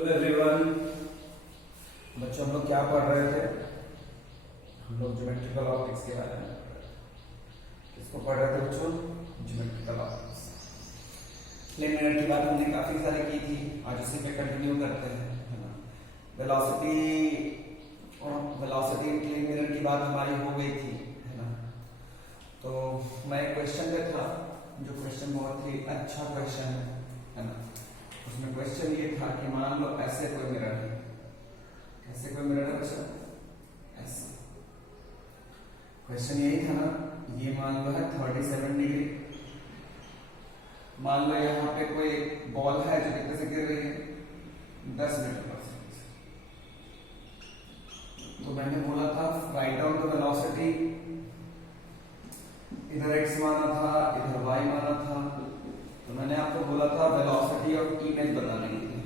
Hello everyone. बच्चों हम लोग क्या पढ़ रहे थे? हम लोग ज्योमेट्रिकल ऑप्टिक्स के बारे में किसको पढ़ रहे थे बच्चों? Geometrical optics. प्लेन मिरर की बात हमने काफी सारी की थी, आज उसी पे कंटिन्यू करते हैं, है ना। वेलोसिटी प्लेन मिरर की बात हमारी हो गई थी, है ना। तो मैं एक क्वेश्चन पे था, जो क्वेश्चन बहुत ही अच्छा क्वेश्चन है ना। उसमें क्वेश्चन ये था कि मान लो ऐसे कोई मिरर है, कैसे कोई मिरर है बच्चा? ऐसे। क्वेश्चन यही था ना, ये मान लो है 37 डिग्री। मान लो यहाँ पे कोई बॉल है जो कितने से गिर रही है? 10 मीटर पर सेकंड। तो मैंने बोला था राइट डाउन द वेलोसिटी, इधर x माना था, इधर y माना था। तो मैंने आपको बोला था वेलोसिटी ऑफ इमेज बताने के लिए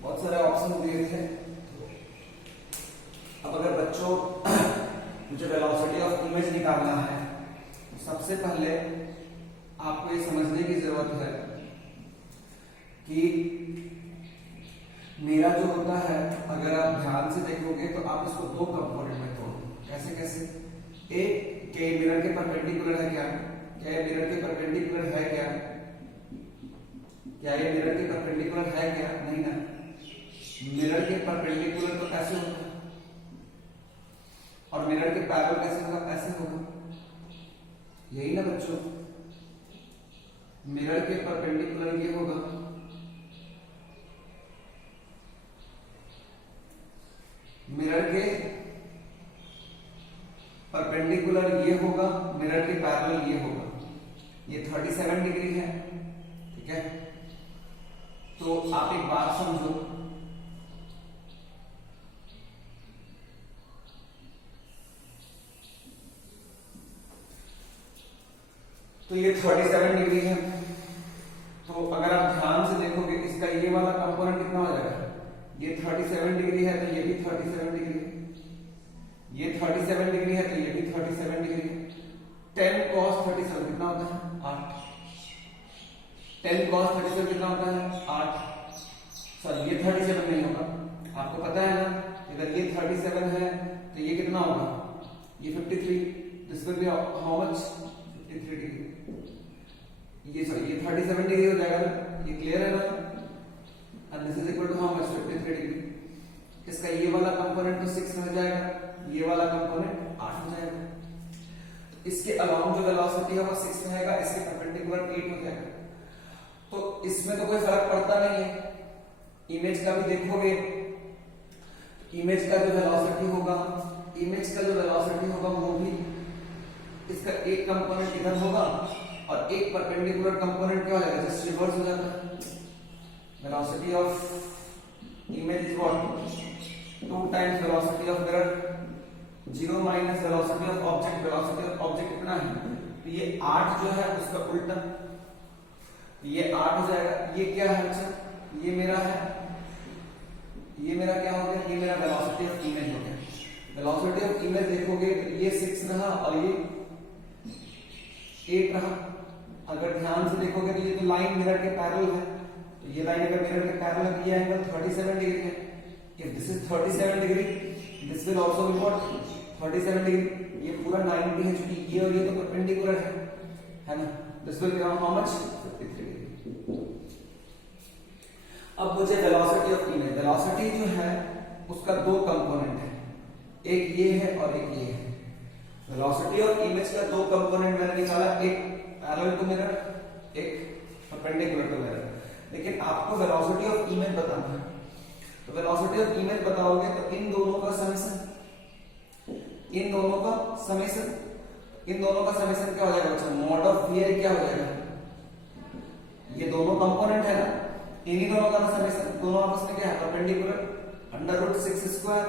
बहुत सारे ऑप्शन दिए थे। अब अगर बच्चों मुझे वेलोसिटी ऑफ इमेज निकालना है तो सबसे पहले आपको ये समझने की जरूरत है कि मेरा जो होता है, अगर आप ध्यान से देखोगे तो आप इसको दो कंपोनेंट में तोड़ो। कैसे कैसे? एक के मिरर के परपेंडिकुलर है क्या? क्या ये मिरर के परपेंडिकुलर है क्या? क्या ये मिरर के परपेंडिकुलर है क्या? नहीं ना। मिरर के परपेंडिकुलर तो कैसे होगा? और मिरर के पैरेलल कैसे होगा? ऐसे होगा। यही ना बच्चों, मिरर के परपेंडिकुलर ये होगा, मिरर के परपेंडिकुलर ये होगा, मिरर के पैरेलल ये होगा। ये 37 डिग्री है, ठीक है। तो आप एक बात समझो, तो ये 37 डिग्री है। तो अगर आप ध्यान से देखोगे इसका ये वाला कंपोनेंट कितना हो जाएगा? ये 37 डिग्री है तो ये भी 37 डिग्री है, ये 37 डिग्री है तो ये भी 37 डिग्री है। 10 cos 37 कितना होता है? 8। 10 cos 37 कितना होता है? 8। सॉरी, ये 37 नहीं होगा, आपको पता है ना, अगर ये 37 है तो ये कितना होगा? ये 53। This will be how much? 53 degree. ये 37 डिग्री हो जाएगा ना, ये क्लियर है ना। And this is equal to how much? 53 degree. इसका ये वाला कंपोनेंट तो 6 हो जाएगा, ये वाला कंपोनेंट 8 हो जाएगा। तो इसके अलाउंग जो वेलोसिटी है वो 6 रहेगा, इसके परपेंडिकुलर 8 हो जाएगा। तो इसमें तो कोई फर्क पड़ता नहीं है। इमेज का भी देखोगे, इमेज का जो वेलोसिटी होगा, वो भी इसका एक कंपोनेंट इधर होगा और एक परपेंडिकुलर कंपोनेंट क्या हो जाएगा? जस्ट रिवर्स हो जाता है। Velocity of image is what? 2 times velocity of mirror. 0 minus velocity of object. Velocity of object कितना है? तो ये 8 जो है उसका उल्टा, ये 8 हो जाएगा। ये क्या है अच्छा? ये मेरा है, ये मेरा क्या हो गया? ये मेरा वेलोसिटी ऑफ इमेज हो गया। वेलोसिटी ऑफ इमेज देखोगे तो ये 6 रहा और ये 8 रहा। अगर ध्यान से देखोगे तो ये तो लाइन मिरर के पैरेलल है, तो ये लाइन अगर मिरर के पैरेलल है, ये एंगल 37 डिग्री है। If this is 37 degree, this will also be what? 37 degree. ये पूरा 90 है, क्योंकि ये और ये तो परपेंडिकुलर है ना। This will be how much? 53 degree. अब मुझे वेलोसिटी ऑफ इमेज, वेलोसिटी जो है उसका दो कंपोनेंट है, एक ये है और एक ये है। वेलोसिटी ऑफ इमेज का दो कंपोनेंट मैंने निकाला, एक पैरेलल टू मिरर, एक परपेंडिकुलर टू मिरर। लेकिन आपको वेलोसिटी ऑफ इमेज बताना है, तो वेलोसिटी ऑफ इमेज बताओगे तो इन दोनों का समेशन क्या हो जाएगा बच्चा? मॉड ऑफ वी क्या हो जाएगा? ये दोनों कंपोनेंट है ना, इन्हीं दोनों का समेशन। दोनों आपस में क्या है? परपेंडिकुलर। √6 स्क्वायर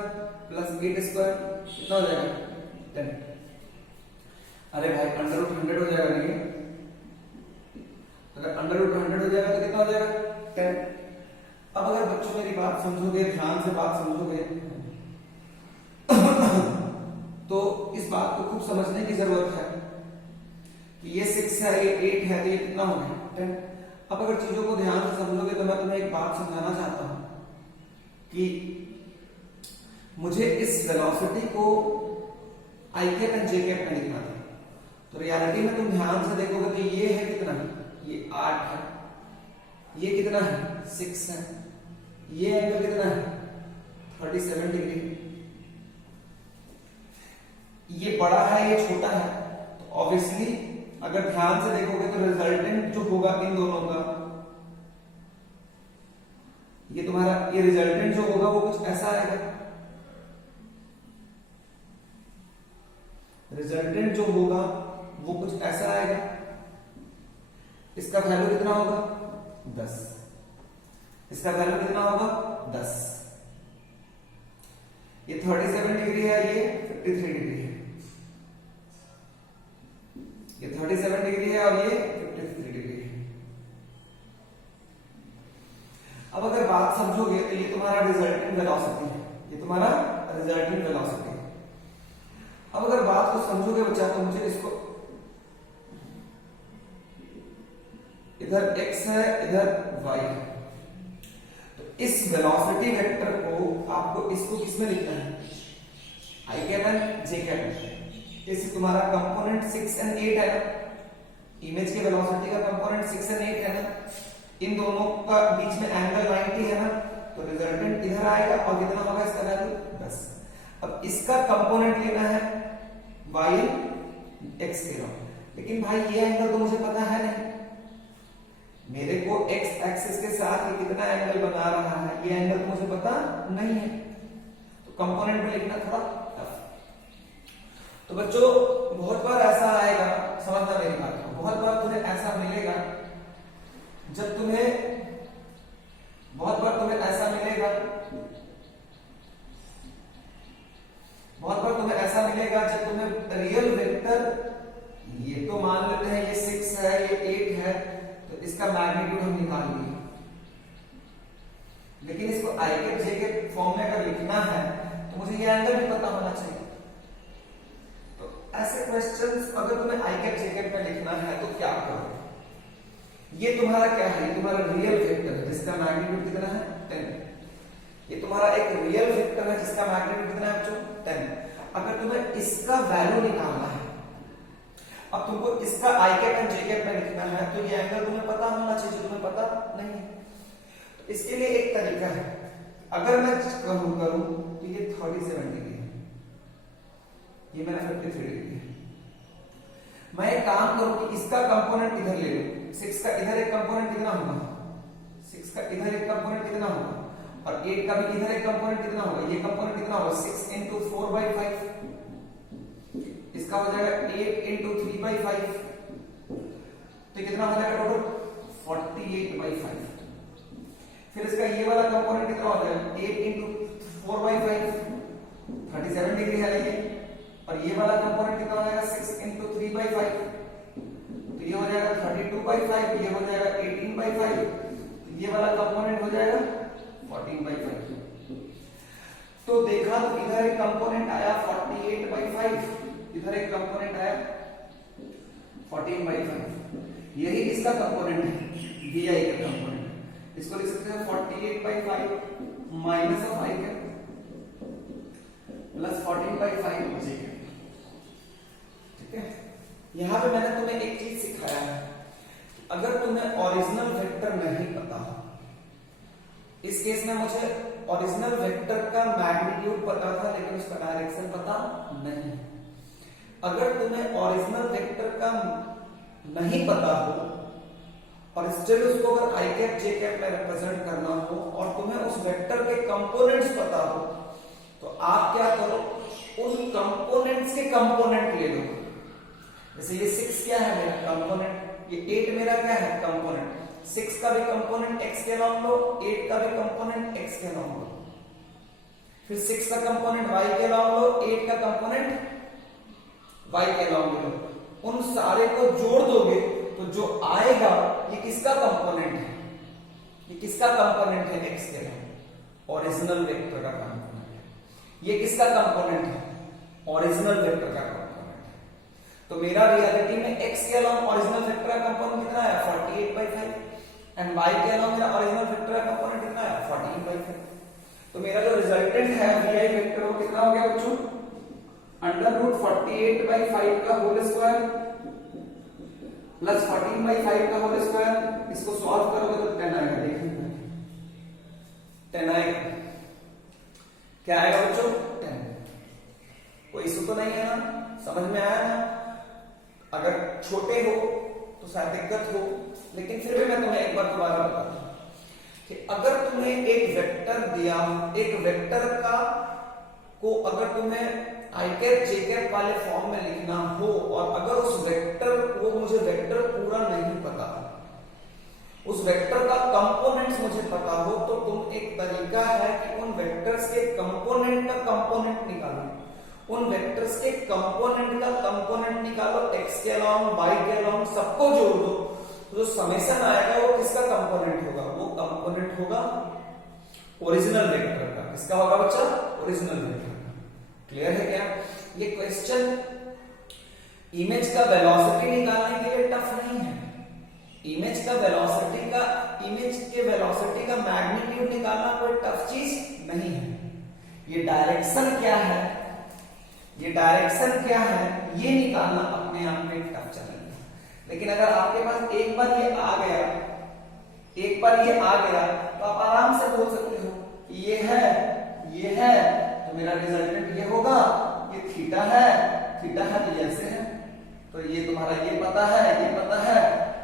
प्लस 8 स्क्वायर कितना हो जाएगा? 10। अरे भाई √100 हो जाएगा नहीं? अगर √100 हो जाएगा तो कितना हो जाएगा? 10। अब अगर बच्चों मेरी बात समझोगे, ध्यान से बात समझोगे तो इस बात को खूब समझने की जरूरत है कि ये 6 है, ये 8 है, तो ये कितना हो गया? 10। अब अगर चीजों को ध्यान से समझोगे तो मैं मैं तुम्हें एक बात समझाना चाहता हूं कि मुझे इस वेलोसिटी को आई कैप एंड जे कैप में लिखना था। तो रियलिटी में तुम ध्यान से देखोगे तो ये है कितना, ये 8 है, ये कितना है 6 है, ये एंगल कितना है 37 डिग्री, ये बड़ा है ये छोटा है। तो ऑब्वियसली अगर ध्यान से देखोगे तो रिजल्टेंट जो होगा इन दोनों का, ये तुम्हारा ये रिजल्टेंट जो होगा वो कुछ ऐसा आएगा। रिजल्टेंट जो होगा वो कुछ ऐसा आएगा। इसका वैल्यू कितना होगा 10, इसका वैल्यू कितना होगा 10। ये 37 डिग्री है, ये 53 डिग्री है, ये 37 डिग्री है और ये 53 डिग्री है। अब अगर बात समझोगे तो ये तुम्हारा रिजल्टेंट वेलोसिटी है, ये तुम्हारा रिजल्टेंट वेलोसिटी है। अब अगर बात को समझोगे बच्चा तो मुझे इसको इधर x है इधर y है, तो इस वेलोसिटी वेक्टर को आपको इसको किसमें लिखना है आई कैप एंड जे कैप। जैसे तुम्हारा कंपोनेंट 6 एंड 8 है ना, इमेज के वेलोसिटी का कंपोनेंट 6 एंड 8 है ना, इन दोनों का बीच में एंगल 90 है ना, तो रिजल्टेंट इधर आएगा और कितना होगा इसका वैल्यू 10। अब इसका कंपोनेंट लेना है y x के नाम, लेकिन भाई ये एंगल तो मुझे पता है नहीं, मेरे को x एक्सिस के साथ ये कितना एंगल बना रहा है ये एंगल तो मुझे पता नहीं है, तो कंपोनेंट में लिखना थोड़ा टफ। तो बच्चों बहुत बार ऐसा आएगा, समझना मेरी बात को, बहुत बार तुम्हें ऐसा मिलेगा जब तुम्हें, बहुत बार तुम्हें ऐसा मिलेगा, बहुत बार तुम्हें ऐसा मिलेगा जब तुम्हें रियल वेक्टर, ये तो मान लेते हैं ये 6 है ये 8 है, तो इसका मैग्नीट्यूड हम निकाल लिए, लेकिन इसको आई कैप जे कैप फॉर्म में अगर लिखना है तो मुझे ये एंगल भी पता होना चाहिए। तो ऐसे क्वेश्चंस अगर तुम्हें आई कैप जे कैप में लिखना है तो क्या करोगे, ये तुम्हारा क्या है, ये तुम्हारा रियल वेक्टर है जिसका मैग्नीट्यूड कितना है 10, ये तुम्हारा एक रियल वेक्टर है जिसका मैग्नीट्यूड कितना है बच्चों 10। अगर तुम्हें इसका वैल्यू निकालना है, अब तुमको इसका आई कैप एंड जे कैप में लिखना है, तो ये एंगल तुम्हें पता होना चाहिए जो तुम्हें पता नहीं है। तो इसके लिए एक तरीका है, अगर मैं करूं तो ये 37 डिग्री है, ये मेरा 53 डिग्री है, मैं एक काम करूं कि इसका कंपोनेंट इधर ले लूं, 6 का इधर एक कंपोनेंट कितना होगा, 6 का इधर एक कंपोनेंट कितना होगा, और 8 का भी इधर एक कंपोनेंट कितना होगा, ये कंपोनेंट कितना होगा 6 into 4/5, इसका हो जाएगा 8 into 3/5, तो कितना हो जाएगा टोटल 48/5। फिर इसका ये वाला कंपोनेंट कितना हो जाएगा 8 into 4/5, 37 डिग्री है ये, और ये वाला कंपोनेंट कितना हो जाएगा 6 into 3/5, तो ये हो जाएगा 32/5, ये हो जाएगा 18/5, तो ये वाला कंपोनेंट हो जाएगा 14/5। तो देखा तो इधर एक कंपोनेंट आया 48/5, इधर एक कंपोनेंट आया 14/5, यही इसका कंपोनेंट है, vi का कंपोनेंट। इसको लिख सकते हैं 48/5 minus of I cap plus 14/5 बचेगा। ठीक है, यहां पे मैंने तुम्हें एक चीज सिखाया है, अगर तुम्हें ओरिजिनल वेक्टर नहीं पता हो, इस केस में मुझे ओरिजिनल वेक्टर का मैग्नीट्यूड पता था लेकिन उसका डायरेक्शन पता नहीं। अगर तुम्हें ओरिजिनल वेक्टर का नहीं पता हो और स्टिल उसको अगर आई कैप जे कैप में रिप्रेजेंट करना हो और तुम्हें उस वेक्टर के कंपोनेंट्स पता हो, तो आप क्या करो, उन कंपोनेंट्स के कंपोनेंट ले लो। जैसे ये 6 क्या है मेरा कंपोनेंट, ये 8 मेरा क्या है कंपोनेंट, 6 का भी कंपोनेंट x के नाम लो, 8 का भी कंपोनेंट x के नाम लो, फिर 6 का कंपोनेंट y के नाम लो, 8 का कंपोनेंट y के नाम लो, उन सारे को जोड़ दोगे तो जो आएगा ये किसका कंपोनेंट है, ये किसका कंपोनेंट है x के नाम, ओरिजिनल वेक्टर का कंपोनेंट है। ये किसका कंपोनेंट है, ओरिजिनल वेक्टर का कंपोनेंट है। तो मेरा रियलिटी में x के अलावा ओरिजिनल वेक्टर का कंपोनेंट कितना है 48/5, एंड y के अलावा मेरा ओरिजिनल वेक्टर का कंपोनेंट कितना है 14/5। तो मेरा जो रिजल्टेंट है vi वेक्टर वो कितना हो गया बच्चों √48/5 का होल स्क्वायर प्लस 14/5 का होल स्क्वायर। इसको सॉल्व करोगे तो 10 आएगा। देखिए 10 आएगा। क्या आएगा बच्चों 10। कोई इशू तो नहीं है ना, समझ में आया ना। अगर छोटे हो तो शायद दिक्कत हो, लेकिन फिर भी मैं तुम्हें एक बार दोबारा बताता हूं कि अगर तुम्हें एक वेक्टर दिया, एक वेक्टर का को अगर तुम्हें आई कैप जे कैप वाले फॉर्म में लिखना हो और अगर उस वेक्टर को मुझे वेक्टर पूरा नहीं पता, उस वेक्टर का कंपोनेंट्स मुझे पता हो, तो तुम एक तरीका है कि उन वेक्टर्स के कंपोनेंट का कंपोनेंट निकालो। उन वेक्टर्स के कंपोनेंट का कंपोनेंट निकालो, x के अलावा y के अलावा सबको जोड़ दो, तो जो समेशन आएगा वो किसका कंपोनेंट होगा? वो कंपोनेंट होगा ओरिजिनल वेक्टर का। किसका होगा बच्चा? ओरिजिनल वेक्टर का। क्लियर है क्या? ये क्वेश्चन इमेज का वेलोसिटी निकालने के लिए टफ नहीं है। इमेज के वेलोसिटी का मैग्नीट्यूड निकालना कोई टफ चीज नहीं है। ये डायरेक्शन क्या है, ये निकालना अपने आप में टफ चैलेंज है। लेकिन अगर आपके पास एक बार ये आ गया तो आप आराम से बोल सकते हो कि ये है तो मेरा रिजल्टेंट ये होगा, ये थीटा है तो ये ऐसे है, तो ये तुम्हारा ये पता है,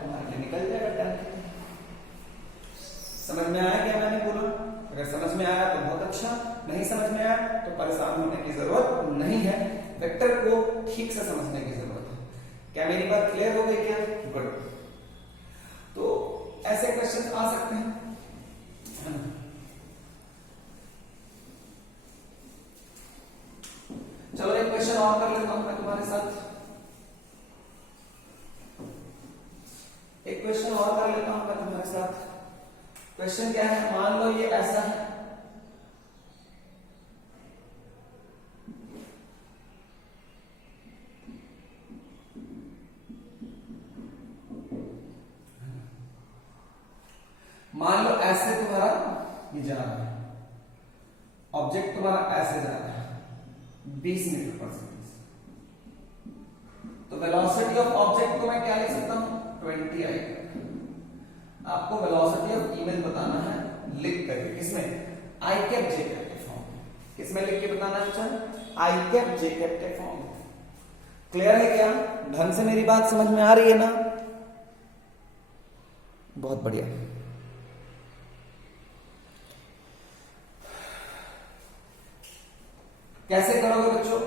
तुम्हारे लिए निकल जाएगा। समझ में आया क्या मैंने बोला? अगर समझ में आया तो बहुत अच्छा, नहीं समझ में आया तो परेशान होने की जरूरत नहीं है। वेक्टर को ठीक से समझने की जरूरत है। क्या मेरी बात क्लियर हो गई क्या? गुड। तो ऐसे क्वेश्चन आ सकते हैं, है ना? चलो एक क्वेश्चन और कर लेता हूं मैं तुम्हारे साथ। क्वेश्चन क्या है? मान लो ये ऐसा है, मान लो ऐसे तुम्हारा ये जा रहा है, ऑब्जेक्ट तुम्हारा ऐसे जा रहा है 20 मीटर पर सेकेंड, तो वेलोसिटी ऑफ ऑब्जेक्ट को मैं क्या लिख सकता हूं? 20 आई। आपको वेलोसिटी ऑफ इमेज बताना है लिख करके, किसमें? आई कैप जे कैप के फॉर्म में। किसमें लिख के बताना है बच्चा? आई कैप जे कैप के फॉर्म में। क्लियर है क्या? ढंग से मेरी बात समझ में आ रही है ना? बहुत बढ़िया। कैसे करोगे बच्चों?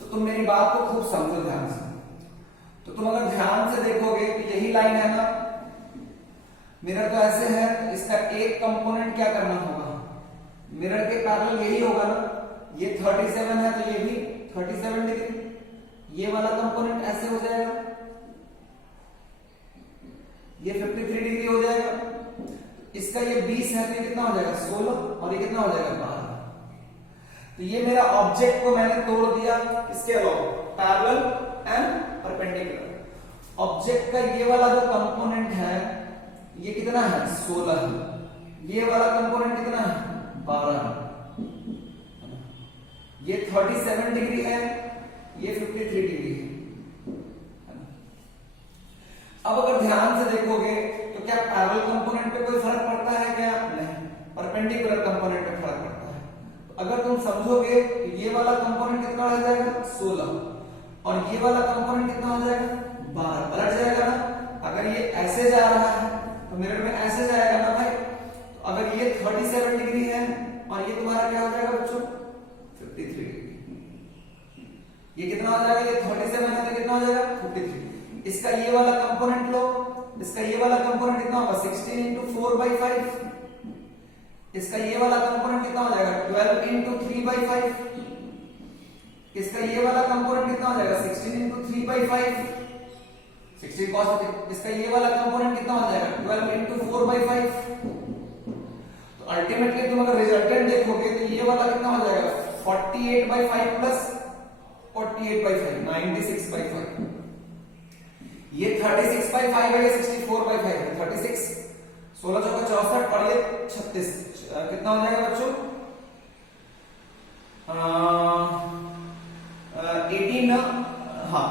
तो तुम मेरी बात को खूब समझो ध्यान से। तो तुम अगर ध्यान से देखोगे तो यही लाइन है ना, मिरर तो ऐसे है, तो इसका एक कंपोनेंट क्या करना होगा? मिरर के पैरेलल यही होगा ना। ये 37 है तो ये भी 37 डिग्री, ये वाला कंपोनेंट ऐसे हो जाएगा, ये 53 डिग्री हो जाएगा। इसका ये 20 है तो ये कितना हो जाएगा? 16, और ये कितना हो जाएगा? 12। तो ये मेरा ऑब्जेक्ट को मैंने तोड़ दिया किसके अलावा? Parallel and perpendicular. ऑब्जेक्ट का ये वाला जो कंपोनेंट है ये कितना है? 16। ये वाला कंपोनेंट कितना है? 12। ये 37 डिग्री है, ये 53 डिग्री है। अब अगर ध्यान से देखोगे तो क्या पैरेलल कंपोनेंट पे कोई फर्क पड़ता है क्या? नहीं। परपेंडिकुलर कंपोनेंट पे फर्क पड़ता है। तो अगर तुम समझोगे तो ये वाला कंपोनेंट कितना हो जाएगा? 16, और ये वाला कंपोनेंट कितना हो जाएगा? 12। पलट जाएगा ना। अगर ये ऐसे जा रहा है तो मिरर में ऐसे जाएगा ना भाई। तो अगर ये 37 डिग्री है और ये तुम्हारा क्या हो जाएगा बच्चों? 53 डिग्री। ये कितना हो जाएगा? ये 37 है तो कितना हो जाएगा? 53। इसका ये वाला कंपोनेंट लो, इसका ये वाला कंपोनेंट कितना होगा? 16 into 4/5। इसका ये वाला कंपोनेंट कितना हो जाएगा? 12 into 3/5। इसका ये वाला कंपोनेंट कितना हो जाएगा? 16 into 3/5। 16 cos। इसका ये वाला कंपोनेंट कितना हो जाएगा? 12 into 4/5। तो अल्टीमेटली तुम अगर रिजल्टेंट देखोगे तो ये वाला कितना हो जाएगा? 48/5 प्लस 48/5, 96/5। ये 36/5 है, ये 64/5 है। 36 16 चौका 64 और ये 36 कितना हो जाएगा बच्चों? 18 हाँ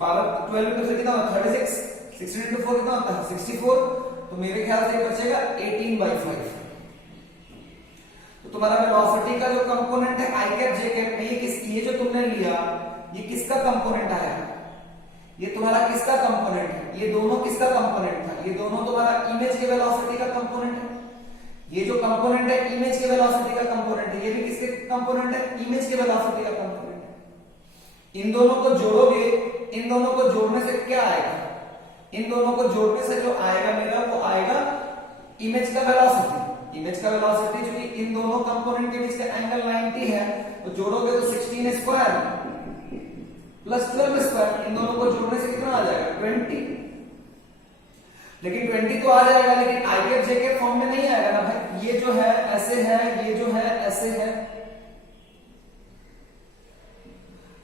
पावर 12 into 3 कितना होता है? 36 16 into 4 कितना होता है? 64। तो मेरे ख्याल से बचेगा 18/5। तो तुम्हारा वेलोसिटी का जो कंपोनेंट है आई कैप जे कैप में ये जो तुमने लिया ये किसका कंपोनेंट आया? ये तुम्हारा किसका कंपोनेंट है? ये दोनों किसका कंपोनेंट था? ये दोनों तुम्हारा इमेज के वेलोसिटी का कंपोनेंट है। ये जो कंपोनेंट है इमेज के वेलोसिटी का कंपोनेंट है, ये भी किसके कंपोनेंट है? इमेज के वेलोसिटी का कंपोनेंट है। इन दोनों को जोड़ोगे, इन दोनों को जोड़ने से क्या आएगा? इन दोनों को जोड़ने से जो आएगा मेरा वो आएगा इमेज का वेलोसिटी। इमेज का वेलोसिटी जो कि इन दोनों कंपोनेंट के बीच का एंगल 90 है, तो जोड़ोगे तो 16 स्क्वायर प्लस 12 स्क्वायर, इन दोनों को जोड़ने से कितना आ जाएगा? 20। लेकिन 20 तो आ जाएगा, लेकिन आई कैप जे कैप फॉर्म में नहीं आएगा ना भाई। ये जो है ऐसे है, ये जो है ऐसे है।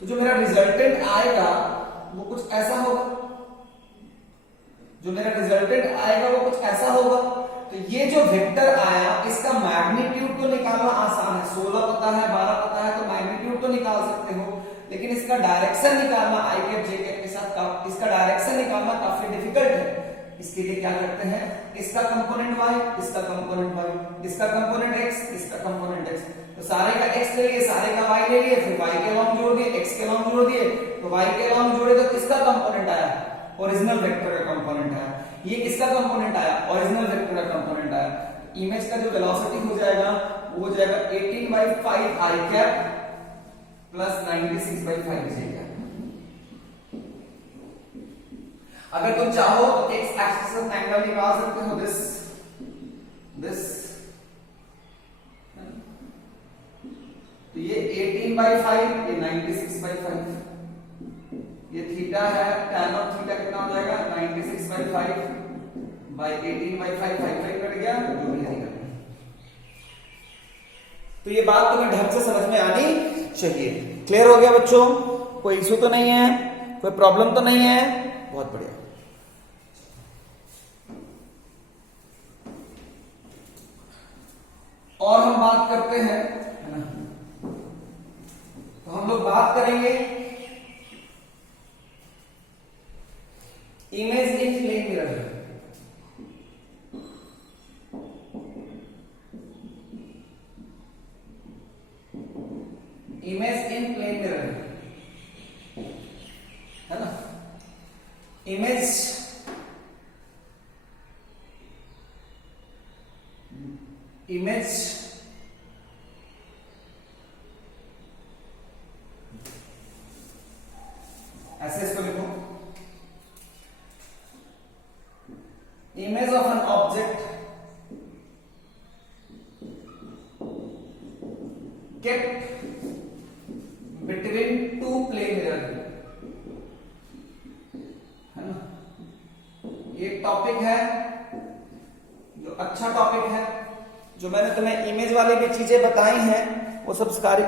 तो जो मेरा रिजल्टेंट आएगा वो कुछ ऐसा होगा। जो मेरा रिजल्टेंट आएगा वो कुछ ऐसा होगा। तो ये जो वेक्टर आया इसका मैग्नीट्यूड तो निकालना आसान है। 16 पता है, 12 पता है, तो मैग्नीट्यूड तो निकाल सकते हो, लेकिन इसका डायरेक्शन निकालना आई कैप जे कैप के साथ इसका डायरेक्शन निकालना काफी डिफिकल्ट है। इसके लिए क्या करते हैं? इसका कंपोनेंट y, इसका कंपोनेंट y, इसका कंपोनेंट x, इसका कंपोनेंट x। तो सारे का x ले लिए, सारे का y ले लिए, फिर y के लॉन्ग जोड़ दिए, x के लॉन्ग जोड़ दिए। तो y के लॉन्ग जोड़े तो किसका कंपोनेंट आया? ओरिजिनल वेक्टर का कंपोनेंट आया। ये किसका कंपोनेंट आया? ओरिजिनल वेक्टर का कंपोनेंट आया। इमेज का जो वेलोसिटी हो जाएगा वो हो जाएगा 18/5 आई कैप प्लस 96/5 जे कैप। अगर तुम चाहो तो x एक्सिस का एंगल निकाल सकते हो, दिस तो ये 18/5, ये 96/5, ये थीटा है, tan ऑफ थीटा कितना हो जाएगा? 96/5 बाय 18/5, 5 कट गया, जो भी है। तो ये बात तुम्हें ढंग से समझ में आनी चाहिए। क्लियर हो गया बच्चों? कोई इशू तो नहीं है, कोई प्रॉब्लम तो नहीं है? बहुत बढ़िया। और हम बात करते हैं, है ना? तो हम लोग बात करेंगे image in plane mirror. Image in plane mirror, है ना? इमेज ऐसे इसको लिखो, image of an object kept between two plane mirror, है ना? ये टॉपिक है जो अच्छा टॉपिक है। जो मैंने तुम्हें इमेज वाली भी चीजें बताई हैं वो सब सारी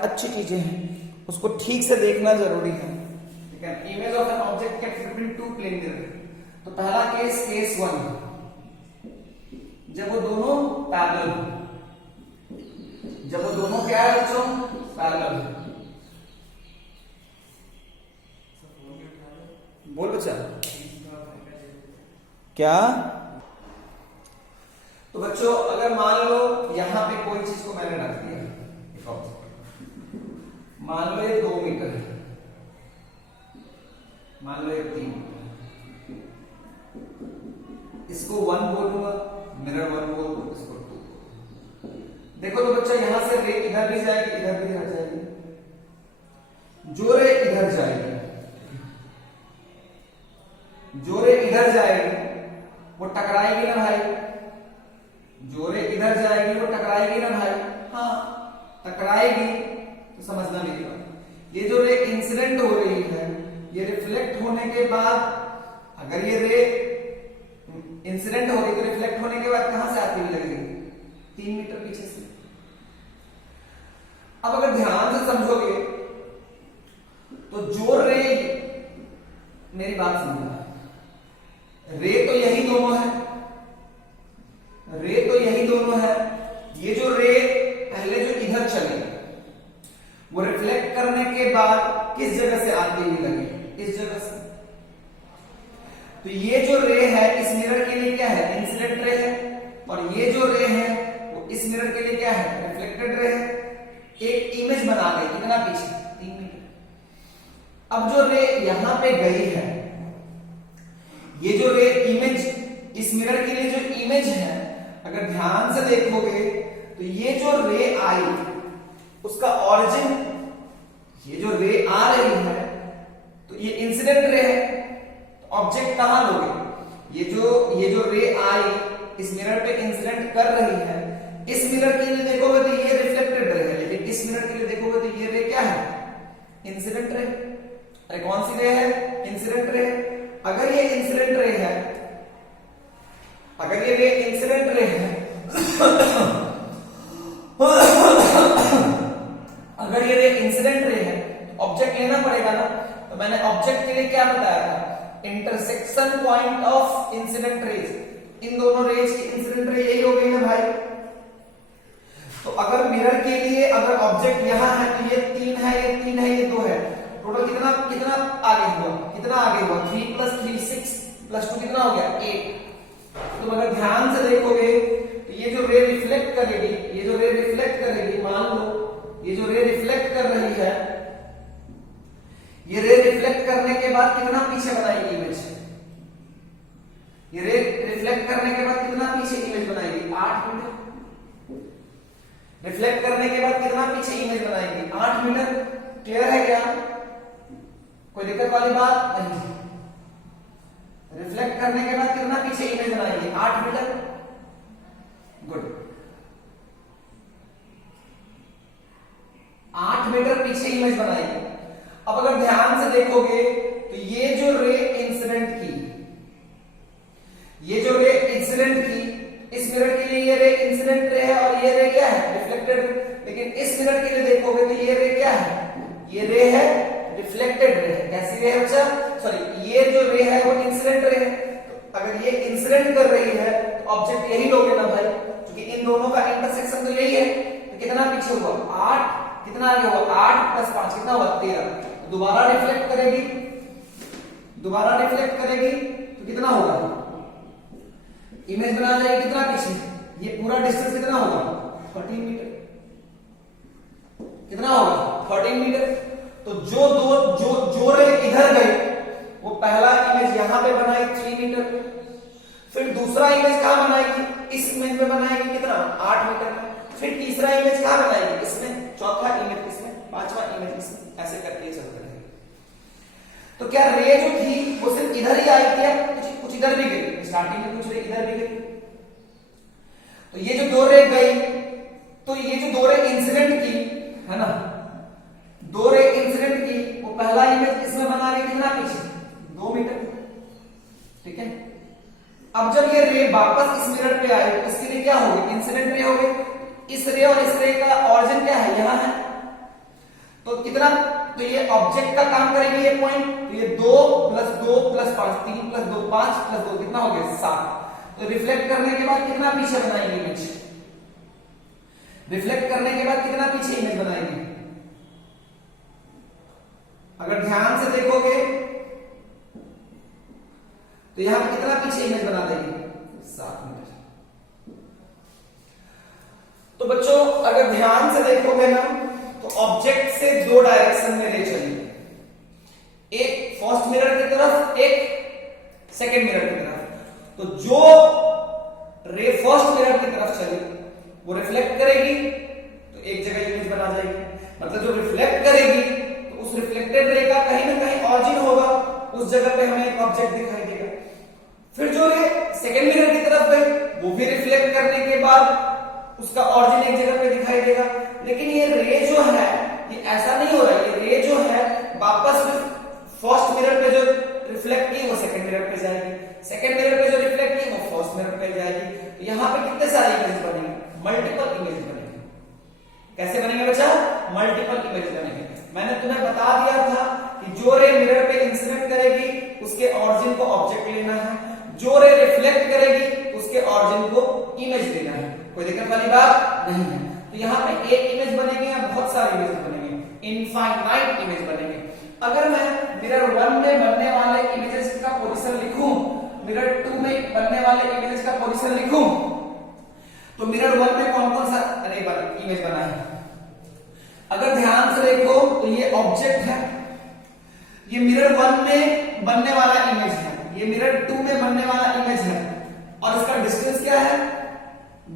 अच्छी चीजें हैं, उसको ठीक से देखना जरूरी है। ठीक है? Image of an object kept between two plane mirror. तो पहला केस 1, जब वो दोनों पैरेलल, जब वो दोनों क्या है बच्चों? पैरेलल। बोल बच्चा क्या? तो बच्चों अगर मान लो यहां पे कोई चीज को मैंने रख दिया, एक ऑब्जेक्ट, मान लो ये 2 मीटर है, मान लो ये 3 मीटर, इसको 1 बोलूंगा, मिरर 1 बोल दो, इसको 2। देखो तो बच्चा यहां से रे इधर भी जाएगी, इधर भी जाएगी। जो रे इधर जाएगी, जो रे इधर जाएगी वो टकराएगी ना भाई? जो रे इधर जाएगी वो टकराएगी ना भाई? हाँ टकराएगी। तो समझना मेरी बात, ये जो रे इंसिडेंट हो रही है, ये रिफ्लेक्ट होने के बाद, अगर ये रे इंसिडेंट हो रही तो रिफ्लेक्ट होने के बाद कहां से आती हुई लगेगी? 3 मीटर पीछे से। अब अगर ध्यान से समझोगे तो जो रे मेरी बात समझना, रे तो यही दोनों है, रे तो यही दोनों है। ये जो रे पहले जो इधर चली वो रिफ्लेक्ट करने के बाद किस जगह से आती हुई लगी, इस जगह से। तो ये जो रे है इस मिरर के लिए क्या है, इंसिडेंट रे है, और ये जो रे है वो इस मिरर के लिए क्या है, रिफ्लेक्टेड रे है। एक इमेज बना गई, कितना पीछे, 3 मीटर। अब जो रे यहां पे गई है, ये जो रे इमेज, इस मिरर के लिए जो इमेज है, अगर ध्यान से देखोगे तो ये जो रे आई उसका ऑरिजिन, ये जो रे आ रही है तो ये इंसिडेंट रे है, तो ऑब्जेक्ट कहां लोगे, ये जो रे आई इस मिरर पे इंसिडेंट कर रही है, इस मिरर के लिए देखोगे तो ये रिफ्लेक्टेड रे है, लेकिन इस मिरर के लिए देखोगे तो ये रे क्या है, इंसिडेंट रे। अरे कौन सी रे है, इंसिडेंट रे। अगर ये इंसिडेंट रे है, अगर ये रे इंसिडेंट रे है अगर ये रे इंसिडेंट रे है तो ऑब्जेक्ट लेना पड़ेगा ना। तो मैंने ऑब्जेक्ट के लिए क्या बताया था, intersection point of incident rays. इन दोनों रेज की इंसिडेंट रे यही हो गई ना भाई। तो अगर मिरर के लिए अगर ऑब्जेक्ट यहां है तो ये 3 है, ये 3 है, ये 2 है, टोटल कितना कितना आगे हुआ, कितना आगे हुआ, 3 + 3 6 + 2 कितना हो गया, 8। तो अगर ध्यान से देखोगे तो ये जो रे रिफ्लेक्ट करेगी, ये जो रे रिफ्लेक्ट करेगी, मान लो ये जो रे रिफ्लेक्ट कर रही है, ये रे रिफ्लेक्ट करने के बाद कितना पीछे बनाएगी इमेज, ये रे रिफ्लेक्ट करने के बाद कितना पीछे इमेज बनाएगी, 8 मीटर। रिफ्लेक्ट करने के बाद कितना पीछे इमेज बनाएगी, 8 मीटर। क्लियर है क्या, कोई दिक्कत वाली बात नहीं। रिफ्लेक्ट करने के बाद कितना पीछे इमेज बनाएगी, 8 मीटर। गुड, 8 मीटर पीछे इमेज बनाएगी। अब अगर ध्यान से देखोगे तो ये जो रे इंसिडेंट की, ये जो रे इंसिडेंट की, इस मिरर के लिए ये रे इंसिडेंट रे है और ये रे क्या है, रिफ्लेक्टेड। लेकिन इस मिरर के लिए देखोगे तो ये रे क्या है, ये रे है रिफ्लेक्टेड रे है। कैसी रे है बच्चा, सॉरी ये जो रे है वो इंसिडेंट रे है। तो अगर ये इंसिडेंट कर रही है तो ऑब्जेक्ट यही लोगे ना भाई, क्योंकि इन दोनों का इंटरसेक्शन तो यही है। तो कितना पीछे हुआ, 8, कितना आगे हुआ, 8 + 5 कितना हुआ, 13। तो दोबारा रिफ्लेक्ट करेगी, दोबारा रिफ्लेक्ट करेगी तो कितना होगा, इमेज बना जाएगी कितना पीछे, ये पूरा डिस्टेंस कितना होगा, 13 मीटर। कितना होगा, 13 मीटर। तो जो रे इधर गई वो पहला इमेज यहां पे बनाई 3 मीटर, फिर दूसरा इमेज कहां बनाएगी, इस इमेज में बनाएगी कितना, 8 मीटर में। फिर तीसरा इमेज कहां बनाएगी, इसमें, चौथा इमेज इसमें, पांचवा इमेज इसमें, ऐसे करके चलते रहेगी। तो क्या रे जो थी वो सिर्फ इधर ही आई थी, कुछ इधर भी गई, स्टार्टिंग में कुछ रे इधर भी गई। तो ये जो 2 रे गई, तो ये जो 2 रे इंसिडेंट की है ना, 2 रे इंसिडेंट की, वो पहला इमेज इसमें बना रही कितना पीछे, 2 मीटर। ठीक है। अब जब ये रे वापस इस मिरर पे आई तो इसके लिए क्या हो गई, इंसिडेंट रे हो गई। इस रे और इस रे का ऑरिजिन क्या है, यहां है। तो कितना, तो ये ऑब्जेक्ट का काम करेगी ये पॉइंट। तो ये 2 + 2 + 5, 3 + 2 5 + 2 कितना हो गया, 7। तो रिफ्लेक्ट करने के बाद कितना पीछे बनाएगी इमेज, रिफ्लेक्ट करने के बाद कितना पीछे इमेज बनाएगी, अगर ध्यान से देखोगे तो यहां पर कितना पीछे इमेज बना देगी, 7 मीटर। तो बच्चों अगर ध्यान से देखोगे ना तो ऑब्जेक्ट से 2 डायरेक्शन में ले चलेगी, एक फर्स्ट मिरर की तरफ, एक सेकंड मिरर की तरफ। तो जो रे फर्स्ट मिरर की तरफ चली वो रिफ्लेक्ट करेगी तो एक जगह इमेज बना जाएगी, मतलब जो रिफ्लेक्ट करेगी तो उस रिफ्लेक्टेड रे का कहीं ना कहीं ऑरिजिन होगा, उस जगह पे हमें एक ऑब्जेक्ट दिखाई देगा। फिर जो रे सेकंड मिरर की तरफ गई वो भी रिफ्लेक्ट करने के बाद उसका ऑरिजिन एक जगह पे दिखाई देगा। लेकिन ये रे जो है ये ऐसा नहीं हो रहा है, ये रे जो है वापस फर्स्ट मिरर पे जो रिफ्लेक्ट की वो सेकंड मिरर पे जाएगी, सेकंड मिरर पे जो रिफ्लेक्ट की वो फर्स्ट मिरर पे जाएगी। तो यहां पे कितने सारे इमेज बनेंगे, मल्टीपल इमेज बनेंगे। कैसे बनेंगे बच्चा, मल्टीपल इमेज बनेंगे। मैंने तुम्हें बता दिया था कि जो रे मिरर पे इंसिडेंट करेगी उसके ऑरिजिन को ऑब्जेक्ट लेना है, जो रे रिफ्लेक्ट करेगी उसके ऑरिजिन को इमेज लेना है। कोई दिक्कत वाली बात नहीं है। तो यहाँ पे एक इमेज बनेगी या बहुत सारे इमेज बनेंगे, इनफाइनाइट इमेज बनेंगे। अगर मैं मिरर 1 में बनने वाले इमेजेस का पोजीशन लिखूं, मिरर 2 में बनने वाले इमेजेस का पोजीशन लिखूं, तो मिरर 1 में कौन कौन सा इमेज बना है? अगर ध्यान से देखो तो ये ऑब्जेक्ट है, ये मिरर 1 में बनने वाला इमेज है, ये मिरर 2 में बनने वाला इमेज है, और इसका डिस्टेंस क्या है?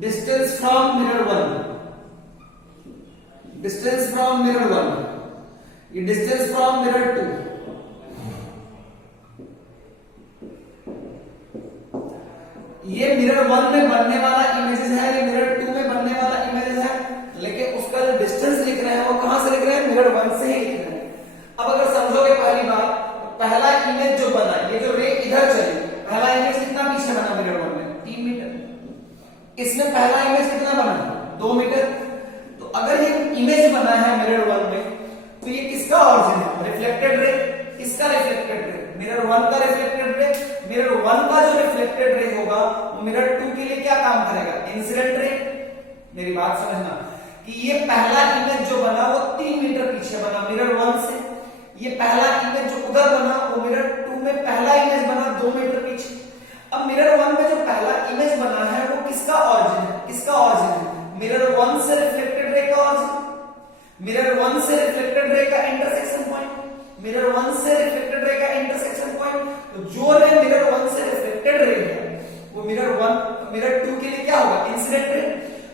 Distance from mirror 1, distance from mirror 1, ये डिस्टेंस फ्रॉम मिरर 2। ये मिरर 1 में बनने वाला इमेजेस है, ये मिरर 2 में बनने वाला इमेजेस है, लेकिन उसका जो डिस्टेंस लिख रहे हैं वो कहां से लिख रहे हैं? मिरर 1 से ही लिख रहे हैं। अब अगर समझोगे पहली बात, पहला इमेज जो बना, ये जो रे इधर चली, पहला इमेज कितना पीछे बना मिरर 1 में? 3 मीटर। इसमें पहला इमेज कितना बना? 2 मीटर। तो अगर ये इमेज बना है मिरर 1 में, तो ये किसका ऑरिजिन है? Reflected ray. किसका रिफ्लेक्टेड रे? मिरर 1 का रिफ्लेक्टेड रे। मिरर 1 का जो रिफ्लेक्टेड रे होगा वो मिरर 2 के लिए क्या काम करेगा? Incident ray. मेरी बात समझना कि ये पहला इमेज जो बना वो 3 मीटर पीछे बना मिरर 1 से। ये पहला इमेज जो उधर बना वो मिरर 2 में पहला इमेज बना 2 मीटर पीछे। अब मिरर 1 में जो पहला इमेज बना है वो किसका ऑरिजिन है? किसका ऑरिजिन है? मिरर 1 से रिफ्लेक्टेड रे का ऑरिजिन, मिरर 1 से रिफ्लेक्टेड रे का इंटरसेक्शन पॉइंट, मिरर 1 से रिफ्लेक्टेड रे का इंटरसेक्शन पॉइंट। तो जो रे मिरर 1 से रिफ्लेक्टेड रे है वो मिरर 2 के लिए क्या होगा? Incident ray.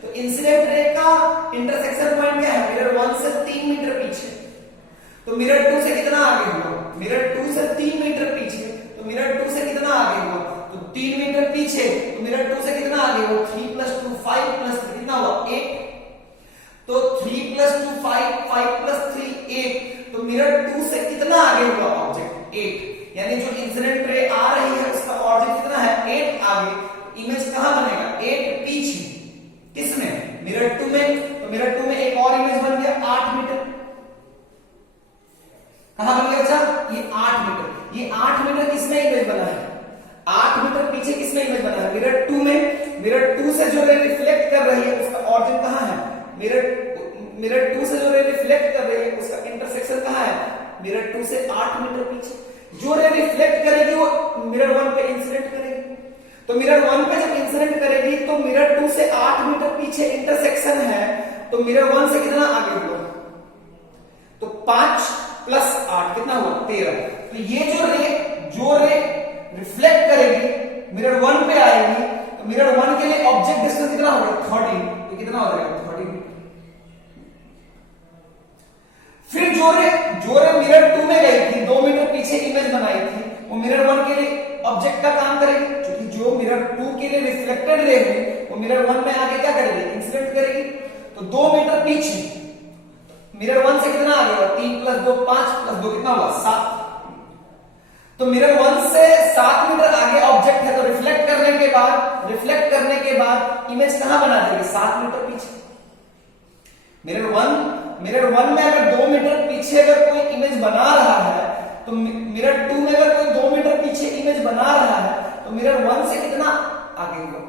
तो इंसिडेंट रे का इंटरसेक्शन पॉइंट क्या है? मिरर 1 से 3 मीटर पीछे। तो मिरर 2 से कितना आगे हुआ? मिरर 2 से 3 मीटर पीछे। तो मिरर 2 से कितना आगे हुआ? तो 3 मीटर पीछे। तो मिरर 2 से कितना आगे हुआ? 3 + 2 5 + 3 कितना हुआ? 8। तो 3 + 2 5, 5 + 3 8। तो मिरर 2 से कितना आगे हुआ ऑब्जेक्ट? 8। यानी जो इंसिडेंट रे आ रही है उसका ऑरिजिन कितना है? 8 आगे। इमेज कहां बनेगा? 8 पीछे। किसमें? मिरर 2 में। तो मिरर 2 में एक और इमेज बन गया 8 मीटर। कहां बन गया बच्चा? ये 8 मीटर। ये 8 मीटर किसमें इमेज बना है? 8 मीटर पीछे किसमें इमेज बना है? मिरर 2 में। मिरर 2 से जो रे रिफ्लेक्ट कर रही है उसका ऑरिजिन कहां है? मिरर 2 से जो रे रिफ्लेक्ट कर रही है उसका इंटरसेक्शन कहां है? मिरर 2 से 8 मीटर पीछे। जो रे रिफ्लेक्ट करेगी वो मिरर 1 पे इंसिडेंट करेगी। तो मिरर 1 पे जब इंसिडेंट करेगी तो मिरर 2 से 8 मीटर पीछे इंटरसेक्शन है, तो मिरर 1 से कितना आगे हुआ? तो 5 + 8 कितना हुआ? 13। तो ये जो रे रिफ्लेक्ट करेगी मिरर 1 पे आएगी, तो मिरर 1 के लिए ऑब्जेक्ट डिस्टेंस कितना होगा? 13। तो कितना हो जाएगा? 13। फिर जो रे मिरर 2 में गई थी, 2 मीटर पीछे इमेज बनाई थी, वो मिरर 1 के लिए ऑब्जेक्ट का काम करेगी, क्योंकि जो मिरर 2 के लिए रिफ्लेक्टेड रे है वो मिरर 1 में आके क्या करेगी? इंसिडेंट करेगी। तो 2 मीटर पीछे मिरर 1 से कितना आगे हुआ? 3 + 2 5 + 2 कितना हुआ? 7। तो मिरर 1 से 7 मीटर आगे ऑब्जेक्ट है, तो रिफ्लेक्ट करने के बाद इमेज कहां बना देगी? 7 मीटर पीछे। मिरर 1 में अगर 2 मीटर पीछे अगर कोई इमेज बना रहा है, तो मिरर 2 में अगर कोई 2 मीटर पीछे इमेज बना रहा है, तो मिरर 1 से कितना आगे हुआ?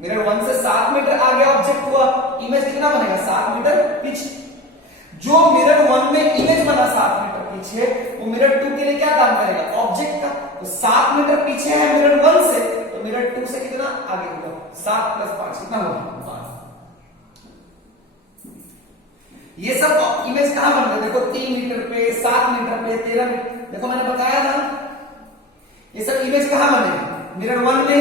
मिरर 1 से 7 मीटर आगे ऑब्जेक्ट हुआ, इमेज कितना बनेगा? 7 मीटर पीछे। जो मिरर 1 में इमेज बना 7 मीटर पीछे, वो मिरर 2 के लिए क्या काम करेगा? ऑब्जेक्ट का। तो 7 मीटर पीछे है मिरर 1 से, तो मिरर 2 से कितना आगे हुआ? 7 + 5 कितना हुआ? 5। ये सब इमेज कहां बन रहे? देखो 3 मीटर पे, 7 मीटर पे, 13 मीटर। देखो मैंने बताया था ये सब इमेज कहां बने? मिरर 1 में।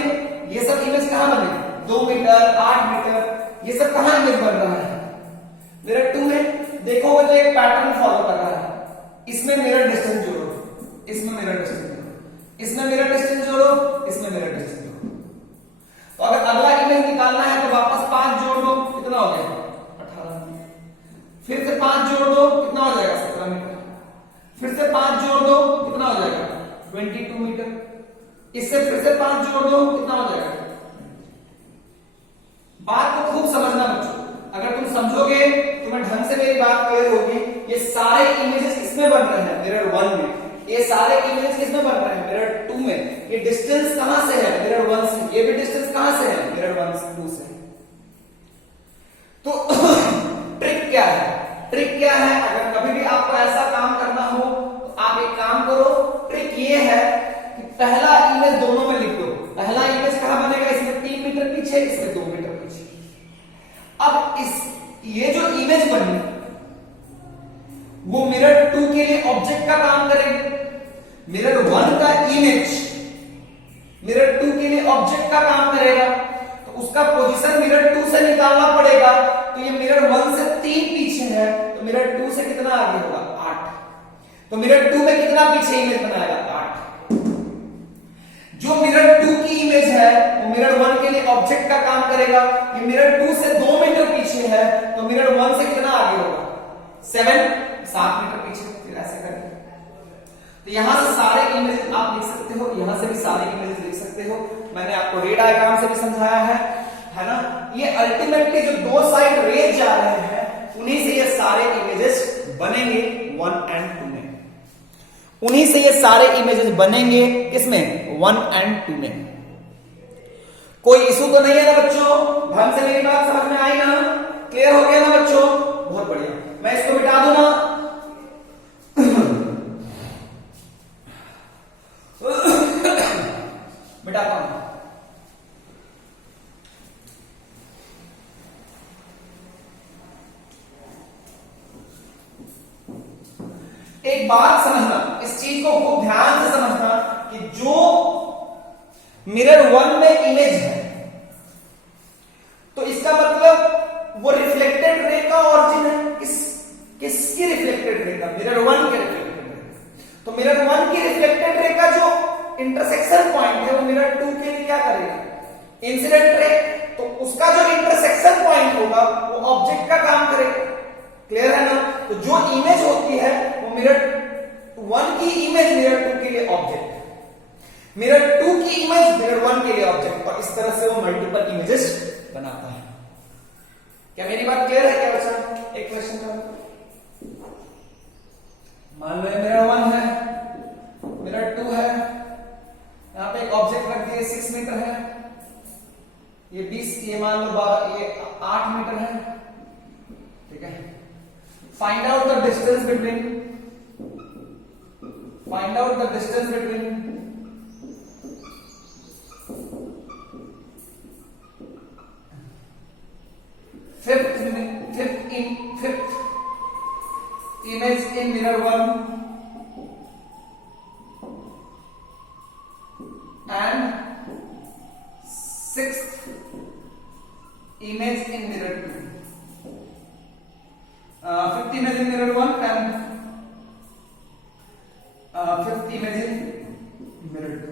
ये सब इमेज कहां बने? 2 मीटर, 8 मीटर। ये सब कहां इमेज बन रहा है? मिरर 2 में। देखो वो जो एक पैटर्न फॉलो कर रहा है, इसमें मिरर डिस्टेंस जोड़ो, इसमें मिरर डिस्टेंस जोड़ो, इसमें मिरर डिस्टेंस जोड़ो, इसमें मिरर डिस्टेंस जोड़ो। तो अगर अगला इमेज निकालना है तो वापस 5 जोड़ दो, कितना हो जाएगा? 18। फिर से 5 जोड़ दो, कितना हो जाएगा? 17 मीटर। फिर से 5 जोड़ दो, कितना हो जाएगा? 22 मीटर। इससे फिर से 5 जोड़ दो, कितना हो जाएगा? बात को खूब समझना बच्चों, अगर तुम समझोगे तुम्हें ढंग से मेरी बात क्लियर होगी। ये सारे इमेजेस इसमें बन रहे हैं मिरर 1 में, ये सारे इमेज किसमें बन रहे हैं? मिरर 2 में। ये डिस्टेंस कहां से है? मिरर 1 से। ये भी डिस्टेंस कहां से है? मिरर 1 से 2 से। तो ट्रिक क्या है? ट्रिक क्या है? अगर कभी भी आपको ऐसा काम करना हो तो आप एक काम करो, ट्रिक ये है कि पहला इमेज दोनों में लिख दो। पहला इमेज कहां बनेगा? इसमें 3 मीटर पीछे, इसमें 2 मीटर पीछे। अब ये जो इमेज बनी वो मिरर 2 के लिए ऑब्जेक्ट का काम करेगी। मिरर 1 का इमेज मिरर 2 के लिए ऑब्जेक्ट का काम करेगा, तो उसका पोजीशन मिरर 2 से निकालना पड़ेगा। तो ये मिरर 1 से 3 पीछे है, तो मिरर 2 से कितना आगे होगा? 8। तो मिरर 2 में कितना पीछे इमेज बनाएगा? 8। जो मिरर 2 की इमेज है वो मिरर 1 के लिए ऑब्जेक्ट का काम करेगा। ये मिरर 2 से 2 मीटर पीछे है, तो मिरर 1 से कितना आगे होगा? 7 मीटर पीछे। फिर ऐसे करके तो यहां से सारे इमेजेस आप लिख सकते हो, यहां से भी सारे इमेजेस लिख सकते हो। मैंने आपको रे डायग्राम से भी समझाया है ना। ये अल्टीमेटली जो दो साइड रेज जा रहे हैं उन्हीं से ये सारे इमेजेस बनेंगे 1 और 2 में। उन्हीं से ये सारे इमेजेस बनेंगे इसमें 1 और 2 में। कोई इशू तो नहीं है ना बच्चों? ढंग से मेरी बात समझ में आई ना? क्लियर हो गया ना बच्चों? बहुत बढ़िया। मैं इसको मिटा दूं ना? मिटाता हूं। एक बात समझना, इस चीज को खूब ध्यान से समझना कि जो मिरर 1 में इमेज है तो इसका मतलब वो रिफ्लेक्टेड रे का ऑरिजिन है। किसकी रिफ्लेक्टेड रे का? मिरर 1 के रिफ्लेक्टेड रे। तो मिरर 1 की रिफ्लेक्टेड रे का जो इंटरसेक्शन पॉइंट है वो मिरर 2 के लिए क्या करेगा? Incident ray. तो उसका जो इंटरसेक्शन पॉइंट होगा वो ऑब्जेक्ट का काम करेगा। क्लियर है ना? तो जो इमेज होती है वो मिरर 1 की इमेज मिरर 2 के लिए ऑब्जेक्ट, मिरर 2 की इमेज मिरर 1 के लिए ऑब्जेक्ट, और इस तरह से वो मल्टीपल इमेजेस बनाता है। क्या मेरी बात क्लियर है क्या बच्चा? एक क्वेश्चन का मान लो मिरर 1 है, मिरर 2 है, यहां पे एक ऑब्जेक्ट रख दिए 6 मीटर है, ये 20, ये मान लो ये 8 मीटर है। ठीक है। Find out the distance between fifth image in mirror 1 and 6th image in mirror 2. 5th image in mirror 1 and 5th image in mirror 2.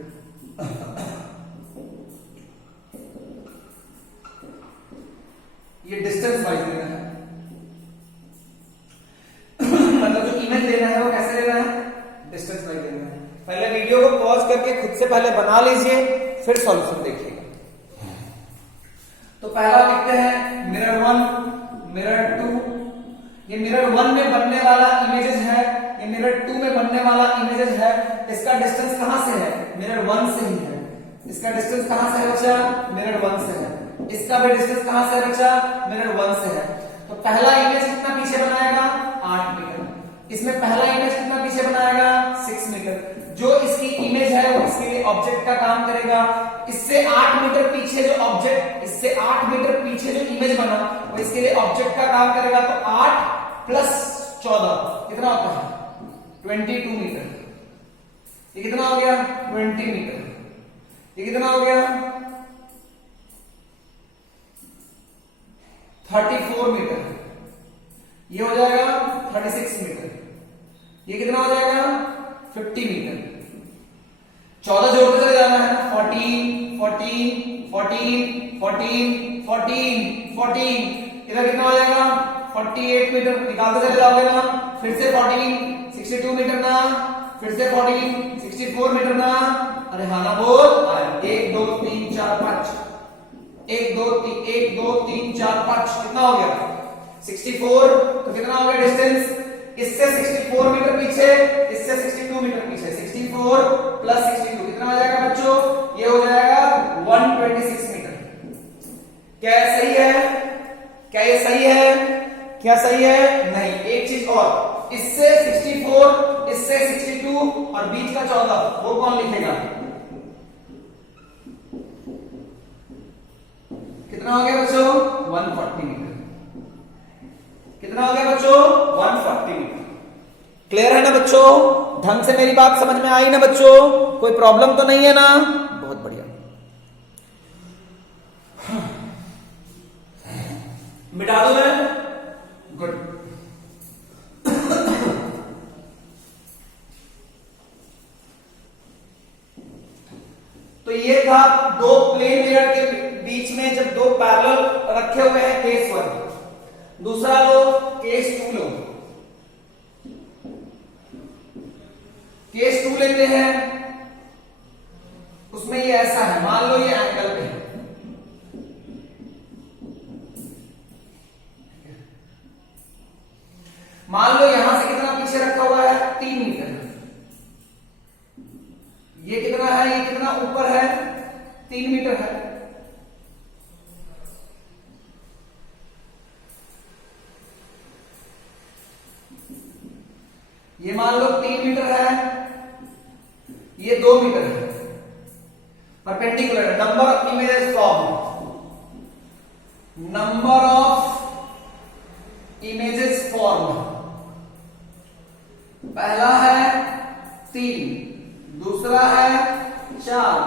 ये डिस्टेंस वाइज लेना है। मतलब जो इमेज लेना है वो कैसे लेना है? डिस्टेंस वाइज लेना है। पहले वीडियो को पॉज करके खुद से पहले बना लीजिए, फिर सॉल्यूशन देखिएगा। तो पहला लिखते हैं मिरर 1, मिरर 2। ये मिरर 1 में बनने वाला इमेजेस है, ये मिरर 2 में बनने वाला इमेजेस है। इसका डिस्टेंस कहां से है? मिरर 1 से ही है। इसका डिस्टेंस कहां से है बच्चा? मिरर 1 से है। इसका भी डिस्टेंस कहां से है बच्चा? मिरर 1 से है। तो पहला इमेज कितना पीछे बनाएगा? 8 मीटर। इसमें पहला इमेज कितना पीछे बनाएगा? 6 मीटर। जो इसकी इमेज है वो इसके लिए ऑब्जेक्ट का काम करेगा। इससे 8 मीटर पीछे जो ऑब्जेक्ट, इससे 8 मीटर पीछे जो इमेज बना वो इसके लिए ऑब्जेक्ट का काम करेगा। तो 8 प्लस 14 कितना होता है? 22 मीटर। ये कितना हो गया? 20 मीटर। ये कितना हो गया? 34 मीटर। ये हो जाएगा 36 मीटर। ये कितना हो जाएगा? 50 मीटर। 14 जोड़ते चले जाना है। 14 14 14 14 14 14। इधर कितना हो जाएगा? 48 मीटर। निकालते चले जाओगे ना। फिर से 14 62 मीटर ना, फिर से 14 64 मीटर ना। अरे हाँ ना बोल। 1 2 3 4 5 1 2 3 4 5 कितना हो गया? 64। तो कितना हो गया डिस्टेंस? इससे 64 मीटर पीछे, इससे 62 मीटर पीछे। 64 प्लस 62 कितना हो जाएगा बच्चों? ये हो जाएगा 126 मीटर। क्या ये सही है? क्या ये सही है? क्या सही है? नहीं। एक चीज और, इससे 64, इससे 62 और बीच का 14 वो कौन लिखेगा? कितना हो गया बच्चों? 140 मीटर। कितना हो गया बच्चों? 140 मीटर। क्लियर है ना बच्चों? ढंग से मेरी बात समझ में आई ना बच्चों? कोई प्रॉब्लम तो नहीं है ना? बहुत बढ़िया। मिटा दूं मैं? गुड। तो ये था दो प्लेन मिरर के बीच में जब दो पैरेलल रखे हुए हैं, केस 1। दूसरा लो, केस 2 लो। केस 2 लेते हैं, उसमें ये ऐसा है, मान लो ये एंगल पे है, मान लो यहां से कितना पीछे रखा हुआ है? 3 मीटर। ये कितना है? ये कितना ऊपर है? 3 मीटर है। ये मान लो 3 मीटर है, ये 2 मीटर है। परपेंडिकुलर है। Number of images form, number of images form, पहला है 3, दूसरा है 4,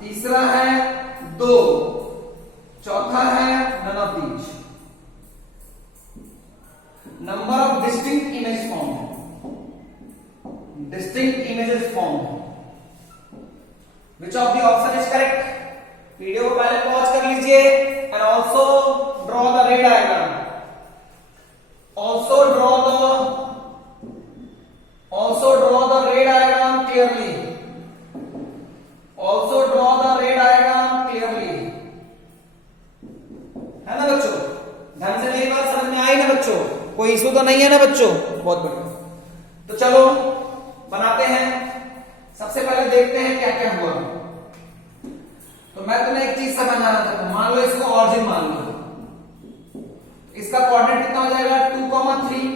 तीसरा है 2, चौथा है none of these. Number of distinct image form, distinct images form. Which of the option is correct? Video को पहले पॉज कर लीजिए and also draw the ray diagram, also draw the ray diagram clearly, also draw the ray diagram clearly. है ना बच्चों? ढंग से मेरी बात समझ में आई ना बच्चों? कोई इशू तो नहीं है ना बच्चों? बहुत बढ़िया। तो चलो बनाते हैं। सबसे पहले देखते हैं क्या क्या हुआ। तो मैं तुम्हें एक चीज समझाना चाहता हूं। मान लो इसको ऑरिजिन मान लो, इसका कोऑर्डिनेट कितना हो जाएगा? 2,3।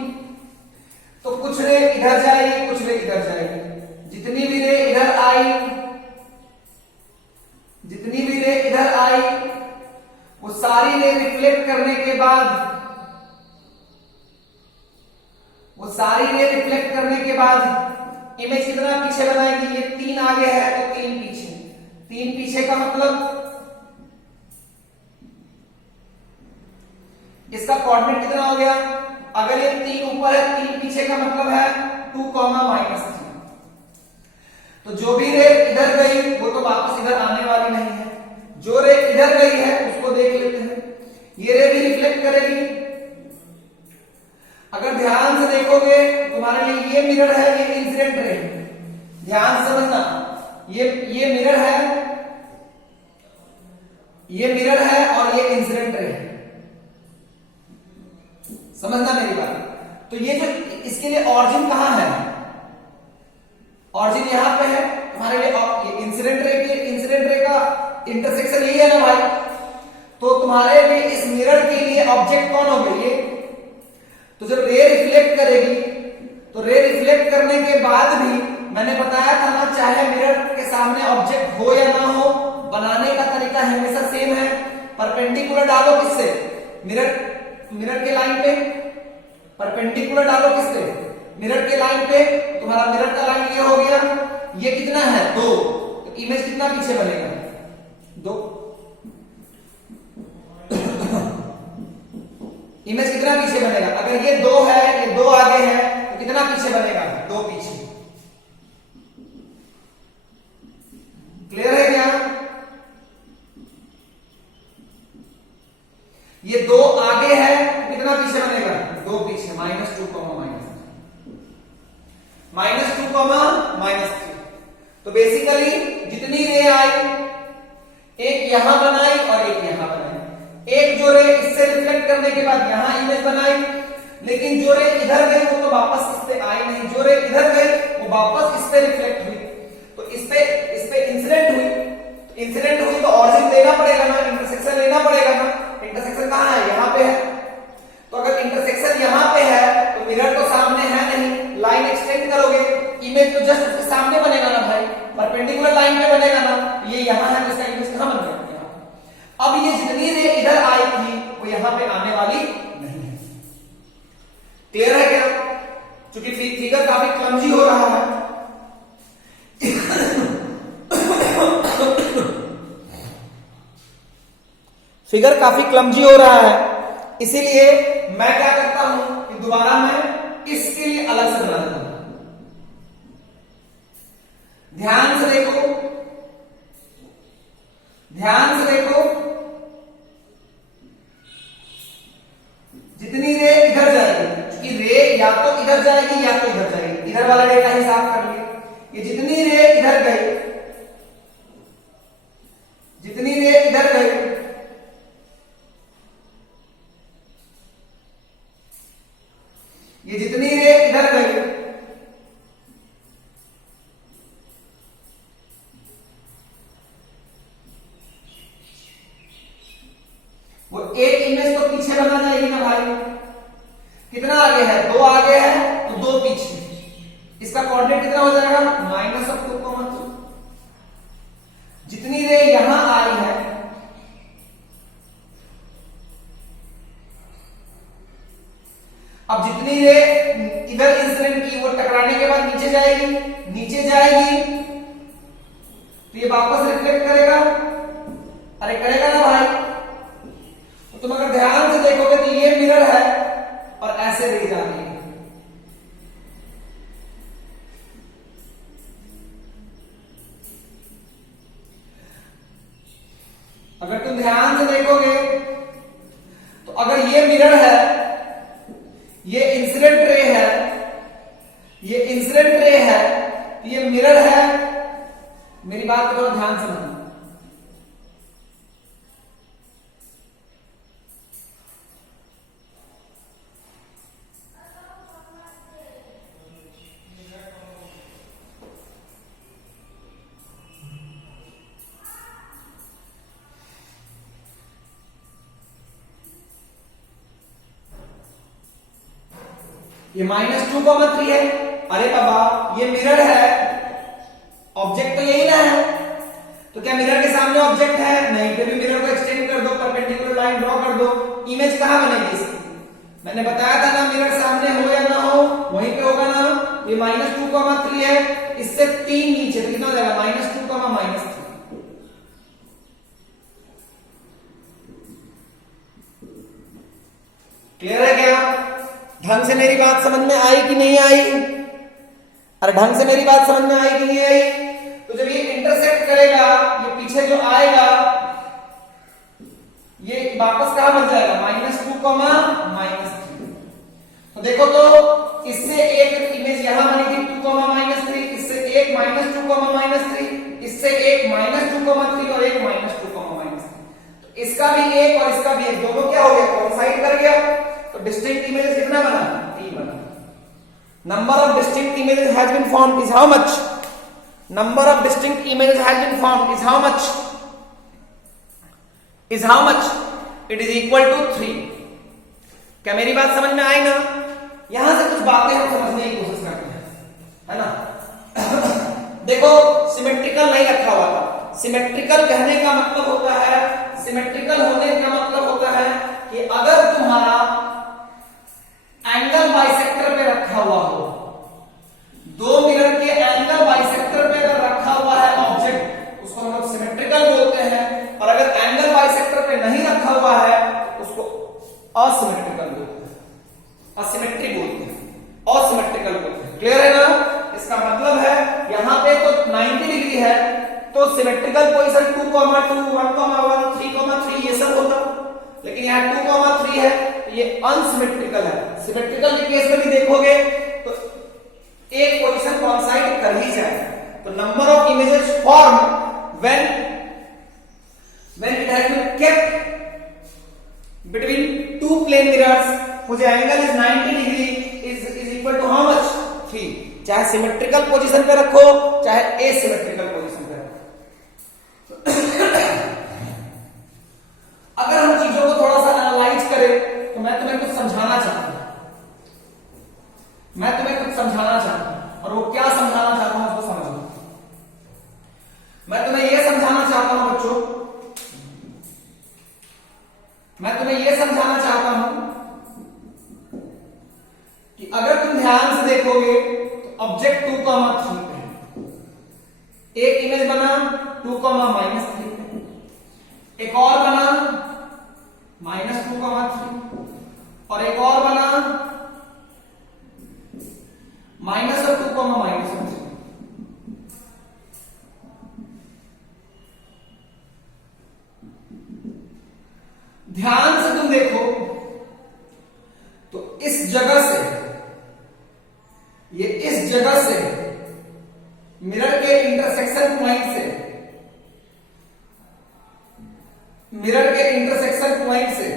तो कुछ रे इधर जाएगी, कुछ रे इधर जाएगी। जितनी भी रे इधर आई, जितनी भी रे इधर आई, वो सारी रे रिफ्लेक्ट करने के बाद, वो सारी रे रिफ्लेक्ट करने के बाद इमेज कितना पीछे बनाएगी? ये 3 आगे है तो 3 पीछे। 3 पीछे का मतलब इसका कोऑर्डिनेट कितना हो गया? अगर ये 3 ऊपर है, 3 पीछे का मतलब है 2, -3। तो जो भी रे इधर गई वो तो वापस इधर आने वाली नहीं है। जो रे इधर गई है उसको देख लेते हैं। ये रे भी रिफ्लेक्ट करेगी। अगर ध्यान से देखोगे तुम्हारे लिए ये मिरर है, ये इंसिडेंट रे। ध्यान से समझना, ये मिरर है, ये मिरर है और ये इंसिडेंट रे है। समझना मेरी बात। तो ये जो इसके लिए ऑरिजिन कहां है? ऑरिजिन यहां पे है तुम्हारे लिए। ये इंसिडेंट रे का इंटरसेक्शन यही है ना भाई? तो तुम्हारे लिए इस मिरर के लिए ऑब्जेक्ट कौन हो गई? ये। तो जब रे रिफ्लेक्ट करेगी, तो रे रिफ्लेक्ट करने के बाद भी मैंने बताया था ना, चाहे मिरर के सामने ऑब्जेक्ट हो या ना हो, बनाने का तरीका हमेशा सेम है। परपेंडिकुलर डालो किससे? मिरर के लाइन पे। परपेंडिकुलर डालो किससे? मिरर के लाइन पे। तुम्हारा मिरर का लाइन ये हो गया। ये कितना है? 2। तो इमेज कितना पीछे बनेगा? 2। इमेज कितना पीछे बनेगा? अगर ये 2 है, ये 2 आगे है, तो कितना पीछे बनेगा? 2 पीछे। क्लियर है क्या? ये 2 आगे है, तो कितना पीछे बनेगा? 2 पीछे। -2, -2, -3। तो बेसिकली जितनी रे आई, एक यहां बनाई और एक यहां बनाई। एक जो रे इससे रिफ्लेक्ट करने के बाद यहां इमेज बनाई, लेकिन जो रे इधर गई वो तो वापस इस पे आई नहीं। जो रे इधर गई वो वापस इस पे रिफ्लेक्ट हुई। इस पे इंसिडेंट हुई तो ऑरिजिन लेना पड़ेगा ना, इंटरसेक्शन लेना पड़ेगा ना। इंटरसेक्शन कहाँ है? यहाँ पे है। तो अगर इंटरसेक्शन यहाँ पे है तो मिरर तो सामने है नहीं, लाइन एक्सटेंड करोगे, इमेज तो जस्ट उसके सामने बनेगा ना भाई, परपेंडिकुलर लाइन पे बनेगा ना। ये यहाँ है तो इसका इमेज कहाँ बन गया? अब ये जितनी रे इधर आई थी वो यहाँ पे आने वाली नहीं है। क्लियर है क्या? क्योंकि फिगर काफी क्लमजी हो रहा है। फिगर काफी क्लमजी हो रहा है, इसीलिए मैं क्या करता हूं कि दोबारा मैं इसके लिए अलग से बना देता हूं। ध्यान से देखो, ध्यान से देखो, जितनी रे इधर जाएगी, क्योंकि रे या तो इधर जाएगी या तो इधर जाएगी, इधर वाला रे का हिसाब कर लिया। ये जितनी रे इधर गई, जितनी रे इधर गई, ये जितनी रे इधर गई, वो एक इमेज तो पीछे बना जाएगी ना भाई। कितना आगे है? 2 आगे है तो 2 पीछे। इसका कोऑर्डिनेट कितना हो जाएगा? -2, जितनी रे यहां आई है, अब जितनी रे इधर इंसिडेंट की वो टकराने के बाद नीचे जाएगी, नीचे जाएगी तो ये वापस रिफ्लेक्ट करेगा। अरे करेगा ना भाई? तो तुम अगर ध्यान से देखोगे तो ये मिरर है और ऐसे रे जा रही है। अगर तुम ध्यान से देखोगे तो अगर ये मिरर है, ये इंसिडेंट रे है, ये इंसिडेंट रे है, तो ये मिरर है। मेरी बात को थोड़ा ध्यान से समझना। ये -2,3 है। अरे बाबा ये मिरर है, ऑब्जेक्ट तो यही ना है, तो क्या मिरर के सामने ऑब्जेक्ट है? नहीं। फिर भी मिरर को एक्सटेंड कर दो, परपेंडिकुलर लाइन ड्रॉ कर दो, इमेज कहां बनेगी इसकी? मैंने बताया था ना, मिरर सामने हो या ना हो वहीं पे होगा ना। ये -2,3 है, इससे 3 नीचे तो कितना हो जाएगा? -2, -3। क्लियर है क्या? ढंग से मेरी बात समझ में आई कि नहीं आई? अरे ढंग से मेरी बात समझ में आई कि नहीं आई? तो जब ये इंटरसेक्ट करेगा, ये पीछे जो आएगा ये वापस कहां बन जाएगा? -2, -3। तो देखो तो इससे एक इमेज यहां बनी थी 2, -3, इससे एक -2, -3, इससे एक -2, 3 और एक -2, -3। तो इसका भी एक और इसका भी एक, दोनों क्या हो गया? कोइंसाइड कर गया। तो डिस्टिंक्ट इमेजेस कितना बना? 3 बना। Number of distinct images has been formed is how much? Number of distinct images has been formed is how much? Is how much? It is equal to 3। क्या मेरी बात समझ में आई ना? यहां से कुछ बातें हम समझने की कोशिश करते हैं, है ना? देखो सिमेट्रिकल नहीं रखा हुआ था। सिमेट्रिकल कहने का मतलब होता है, सिमेट्रिकल होने का मतलब होता है कि अगर तुम्हारा एंगल बाइसेक्टर पे रखा हुआ हो, 2 मिरर के एंगल बाइसेक्टर पे अगर रखा हुआ है ऑब्जेक्ट, उसको हम लोग सिमेट्रिकल बोलते हैं। और अगर एंगल बाइसेक्टर पे नहीं रखा हुआ है उसको असिमेट्रिकल बोलते हैं, असिमेट्री बोलते हैं, असिमेट्रिकल बोलते हैं। क्लियर है ना? इसका मतलब है यहां पे तो 90 डिग्री है तो सिमेट्रिकल पोजीशन 2, 2, 1, 1, 3, 3 ये सब होता, लेकिन यहाँ 2, 3 है तो ये अनसिमेट्रिकल है। सिमेट्रिकल के केस में भी देखोगे तो एक पोजीशन कोइंसाइड कर ही जाए। तो number of images form when it has been kept between 2 plane mirrors whose angle is 90 degree is equal to how much? 3। चाहे सिमेट्रिकल पोजीशन पे रखो चाहे एसिमेट्रिकल समझाना चाहता हूं बच्चों, मैं तुम्हें यह समझाना चाहता हूं कि अगर तुम ध्यान से देखोगे तो ऑब्जेक्ट 2,3 पे एक इमेज बना 2,-3 पे, एक और बना -2,3 और एक और बना -2,-3। ध्यान से तुम देखो तो इस जगह से, ये इस जगह से मिरर के इंटरसेक्शन पॉइंट से, मिरर के इंटरसेक्शन पॉइंट से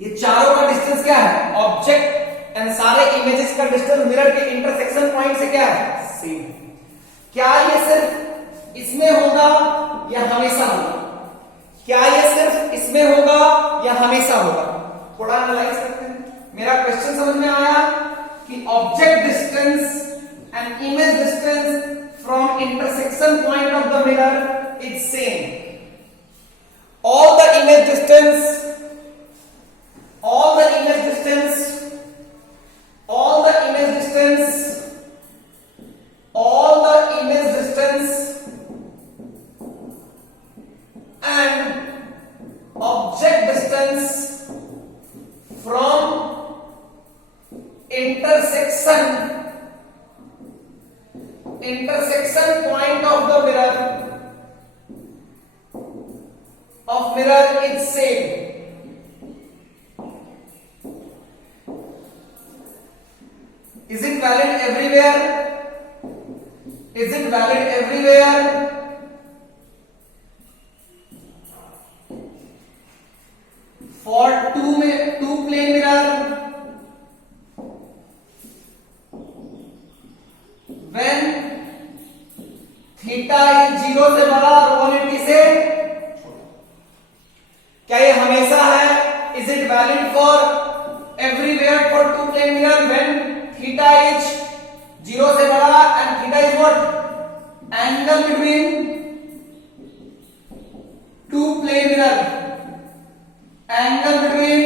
ये चारों का डिस्टेंस क्या है? ऑब्जेक्ट एंड सारे इमेजेस का डिस्टेंस मिरर के इंटरसेक्शन पॉइंट से क्या है? सेम। क्या ये सिर्फ इसमें होगा या हमेशा होगा? क्या ये सिर्फ इसमें होगा या हमेशा होगा? थोड़ा एनालाइज करते हैं। मेरा क्वेश्चन समझ में आया कि object distance and image distance from intersection point of the mirror is same. All the image distance, all the image distance, all the image distance, all the image distance and object distance from intersection point of the mirror is same. Is it valid everywhere? Is it valid everywhere? For two plane mirror, when theta is 0 से बड़ा और 180 से छोटा, क्या ये हमेशा है? Is it valid for everywhere for two plane mirror when theta is 0 से बड़ा and theta is what? Angle between two plane mirror. Angle between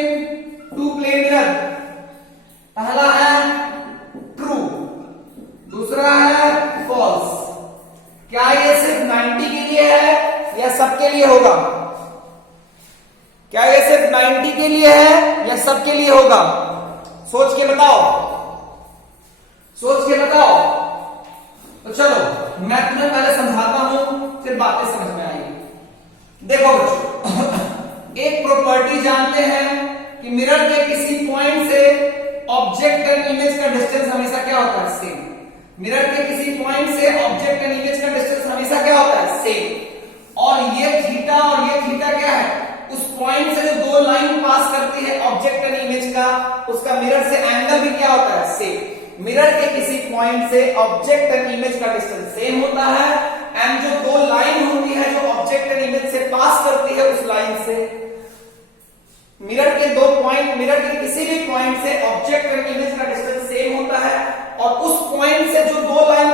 two plane mirror. पहला है true, दूसरा है false. क्या ये सिर्फ 90 के लिए है या सबके लिए होगा? क्या ये सिर्फ 90 के लिए है या सबके लिए होगा? सोच के बताओ, सोच के बताओ। तो चलो मैं तुम्हें पहले समझाता हूं, फिर बातें समझ में आएगी। देखो बच्चों, एक प्रॉपर्टी जानते हैं कि मिरर के किसी पॉइंट से ऑब्जेक्ट एंड इमेज का डिस्टेंस हमेशा क्या होता है? सेम। मिरर के किसी पॉइंट से ऑब्जेक्ट एंड इमेज का डिस्टेंस हमेशा क्या होता है? सेम। और ये थीटा और ये थीटा क्या है? उस पॉइंट से जो दो लाइन पास करती है ऑब्जेक्ट एंड इमेज का, उसका मिरर से एंगल भी क्या होता है? सेम। मिरर के किसी पॉइंट से ऑब्जेक्ट एंड इमेज का डिस्टेंस सेम होता है एंड जो दो लाइन होती है जो ऑब्जेक्ट एंड इमेज से पास करती है उस लाइन से, मिरर के दो पॉइंट, मिरर के किसी भी पॉइंट से ऑब्जेक्ट एंड इमेज का डिस्टेंस सेम होता है और उस पॉइंट से जो दो लाइन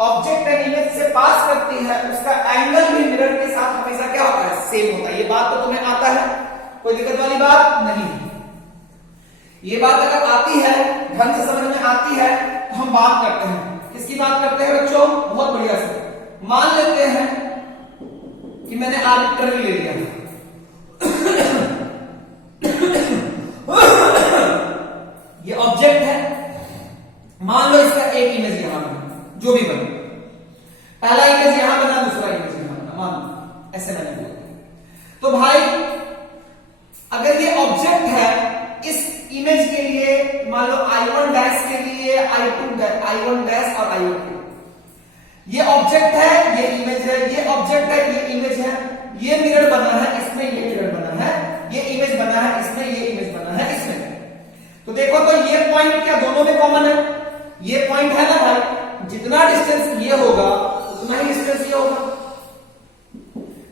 ऑब्जेक्ट एंड इमेज से पास करती है उसका एंगल भी मिरर के साथ हमेशा क्या होता है? सेम होता है। ये बात तो तुम्हें आता है, कोई दिक्कत वाली बात नहीं। ये बात अगर आती है, ढंग से समझ में आती है, तो हम बात करते हैं। किसकी बात करते हैं बच्चों? बहुत बढ़िया से मान लेते हैं कि मैंने आर्बिट्ररी ले लिया, ये ऑब्जेक्ट है, मान लो इसका एक इमेज यहां बना, जो भी बना, पहला इमेज यहां बना, दूसरा इमेज यहां बना, मान लो ऐसे मैंने बोला। तो भाई अगर ये ऑब्जेक्ट है, इस इमेज के लिए मान लो I1 डैश के लिए I1 डैश और I2, ये ऑब्जेक्ट है, ये इमेज है, ये ऑब्जेक्ट है, ये इमेज है, ये मिरर बना है, इसमें ये मिरर बना है, ये इमेज बना है, इसमें ये इमेज बना है, इसमें। तो देखो तो ये पॉइंट क्या दोनों में कॉमन है? ये पॉइंट है ना भाई, जितना डिस्टेंस ये होगा उतना ही डिस्टेंस ये होगा,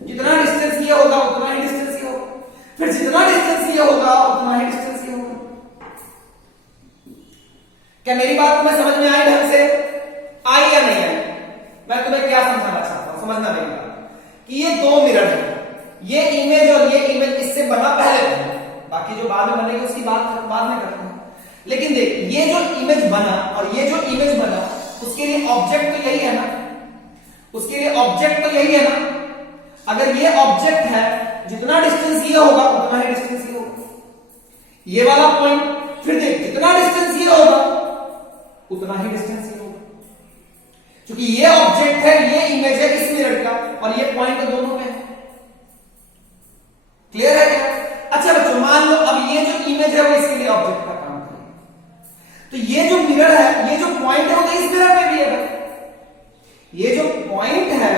जितना डिस्टेंस ये होगा उतना ही डिस्टेंस ये होगा, फिर जितना डिस्टेंस ये होगा उतना ही डिस्टेंस ये होगा। क्या मेरी बात तुम्हें समझ में आई ढंग से? उसके लिए ऑब्जेक्ट तो यही है ना, उसके लिए ऑब्जेक्ट तो यही है ना। अगर ये ऑब्जेक्ट है, जितना डिस्टेंस ये होगा उतना ही डिस्टेंस ये होगा, ये वाला पॉइंट। फिर देख, जितना डिस्टेंस ये होगा उतना ही डिस्टेंस ये होगा, क्योंकि ये ऑब्जेक्ट है, ये इमेज है इस मिरर का, और ये पॉइंट दोनों में है। क्लियर है क्या? अच्छा बच्चों, मान लो अब ये जो इमेज है वो इसके लिए ऑब्जेक्ट का काम करेगी, तो ये जो मिरर है, ये जो पॉइंट है वो तो इस मिरर में भी है। ये जो पॉइंट है,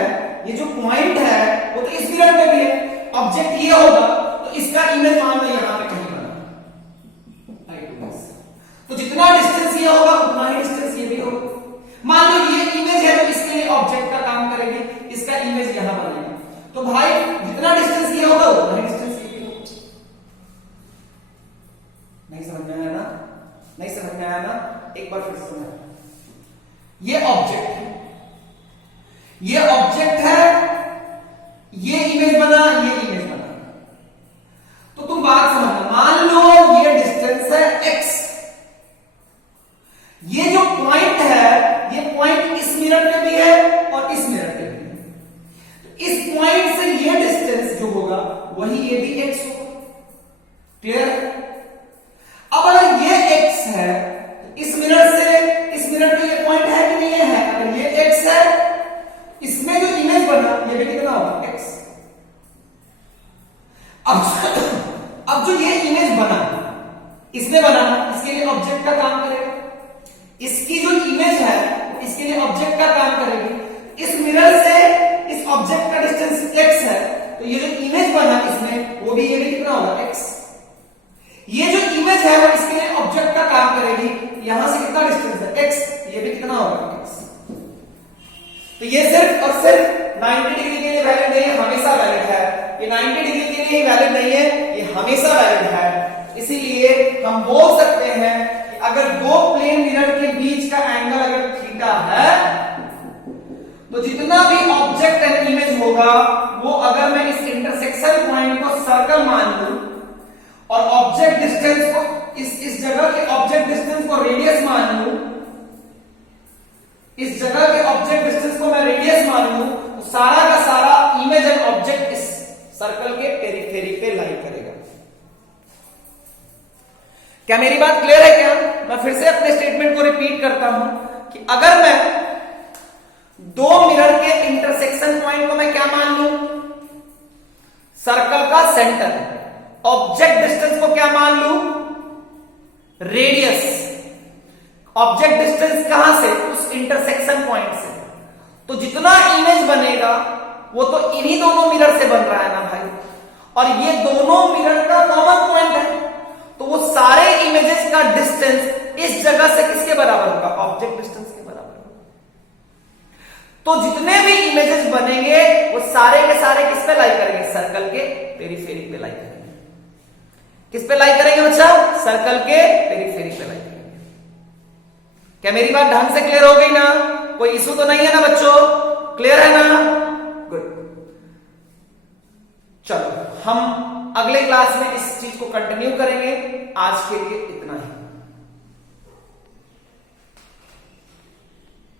ये जो पॉइंट है वो तो इस मिरर में भी है। ऑब्जेक्ट ये होगा तो इसका इमेज मान लो यहां पे कहीं बना, तो जितना डिस्टेंस ये होगा उतना ही डिस्टेंस ये भी होगा। मान लो ये इमेज है तो इसके लिए ऑब्जेक्ट का काम करेगी, इसका इमेज यहां बनेगा, तो भाई जितना डिस्टेंस ये होगा उतना ही डिस्टेंस ये भी होगा। नहीं समझ में आया ना? नहीं समझ में आया ना? एक बार फिर समझ। ये ऑब्जेक्ट है, ये ऑब्जेक्ट है, ये इमेज बना, ये इमेज बना, तो तुम बात समझना। मान लो ये डिस्टेंस है x, ये जो पॉइंट है, ये पॉइंट इस मिरर में भी है और इस मिरर में भी है, तो इस पॉइंट से ये डिस्टेंस जो होगा वही ये भी x होगा। क्लियर? अब अगर ये x है तो इस मिरर से इस मिरर में ये पॉइंट है कि नहीं है? अगर ये x है, इसमें जो इमेज बना ये भी कितना होगा? x। अब जो ये इमेज बना, इसने बनाना, इसके लिए ऑब्जेक्ट का काम करेगा। इसकी जो इमेज है इसके लिए ऑब्जेक्ट का काम करेगी। इस मिरर से इस ऑब्जेक्ट का डिस्टेंस x है, तो ये जो इमेज बना इसमें वो भी ये भी कितना होगा? x। ये जो इमेज है वो इसके लिए ऑब्जेक्ट का काम करेगी। यहां से कितना डिस्टेंस है? x। ये भी कितना होगा? x। तो ये सिर्फ और सिर्फ 90 डिग्री के लिए वैलिड नहीं है, हमेशा वैलिड है। ये 90 डिग्री के लिए वैलिड नहीं है, ये हमेशा वैलिड है। इसीलिए हम बोल सकते हैं कि अगर दो प्लेन मिरर के बीच का एंगल अगर थीटा है, तो जितना भी ऑब्जेक्ट एंड इमेज होगा वो, अगर मैं इस इंटरसेक्शन पॉइंट को सर्कल मान लूं और ऑब्जेक्ट डिस्टेंस को इस जगह के ऑब्जेक्ट डिस्टेंस को रेडियस मान लूं, इस जगह के ऑब्जेक्ट डिस्टेंस को मैं रेडियस मान लूं, तो सारा का सारा इमेज एंड ऑब्जेक्ट इस सर्कल के पेरिफेरी पे लाई करेगा। क्या मेरी बात क्लियर है क्या? मैं फिर से अपने स्टेटमेंट को रिपीट करता हूं कि अगर मैं दो मिरर के इंटरसेक्शन पॉइंट को मैं क्या मान लूं? सर्कल का सेंटर। ऑब्जेक्ट डिस्टेंस को क्या मान लूं? रेडियस। ऑब्जेक्ट डिस्टेंस कहां से? उस इंटरसेक्शन पॉइंट से। तो जितना इमेज बनेगा वो तो इन्हीं दोनों मिरर से बन रहा है ना भाई, और ये दोनों मिरर का कॉमन पॉइंट है, तो वो सारे इमेजेस का डिस्टेंस इस जगह से किसके बराबर होगा? ऑब्जेक्ट डिस्टेंस के बराबर होगा। तो जितने भी इमेजेस बनेंगे वो सारे के सारे किस पे लाई करेंगे? सर्कल के पेरिफेरी पे लाई करेंगे। किस पे लाई करेंगे बच्चा? सर्कल के पेरिफेरी पे लाई करेंगे। क्या मेरी बात ढंग से क्लियर हो गई ना? कोई इशू तो नहीं है ना बच्चों? क्लियर है ना? गुड। चलो हम अगले क्लास में इस चीज को कंटिन्यू करेंगे। आज के लिए इतना ही।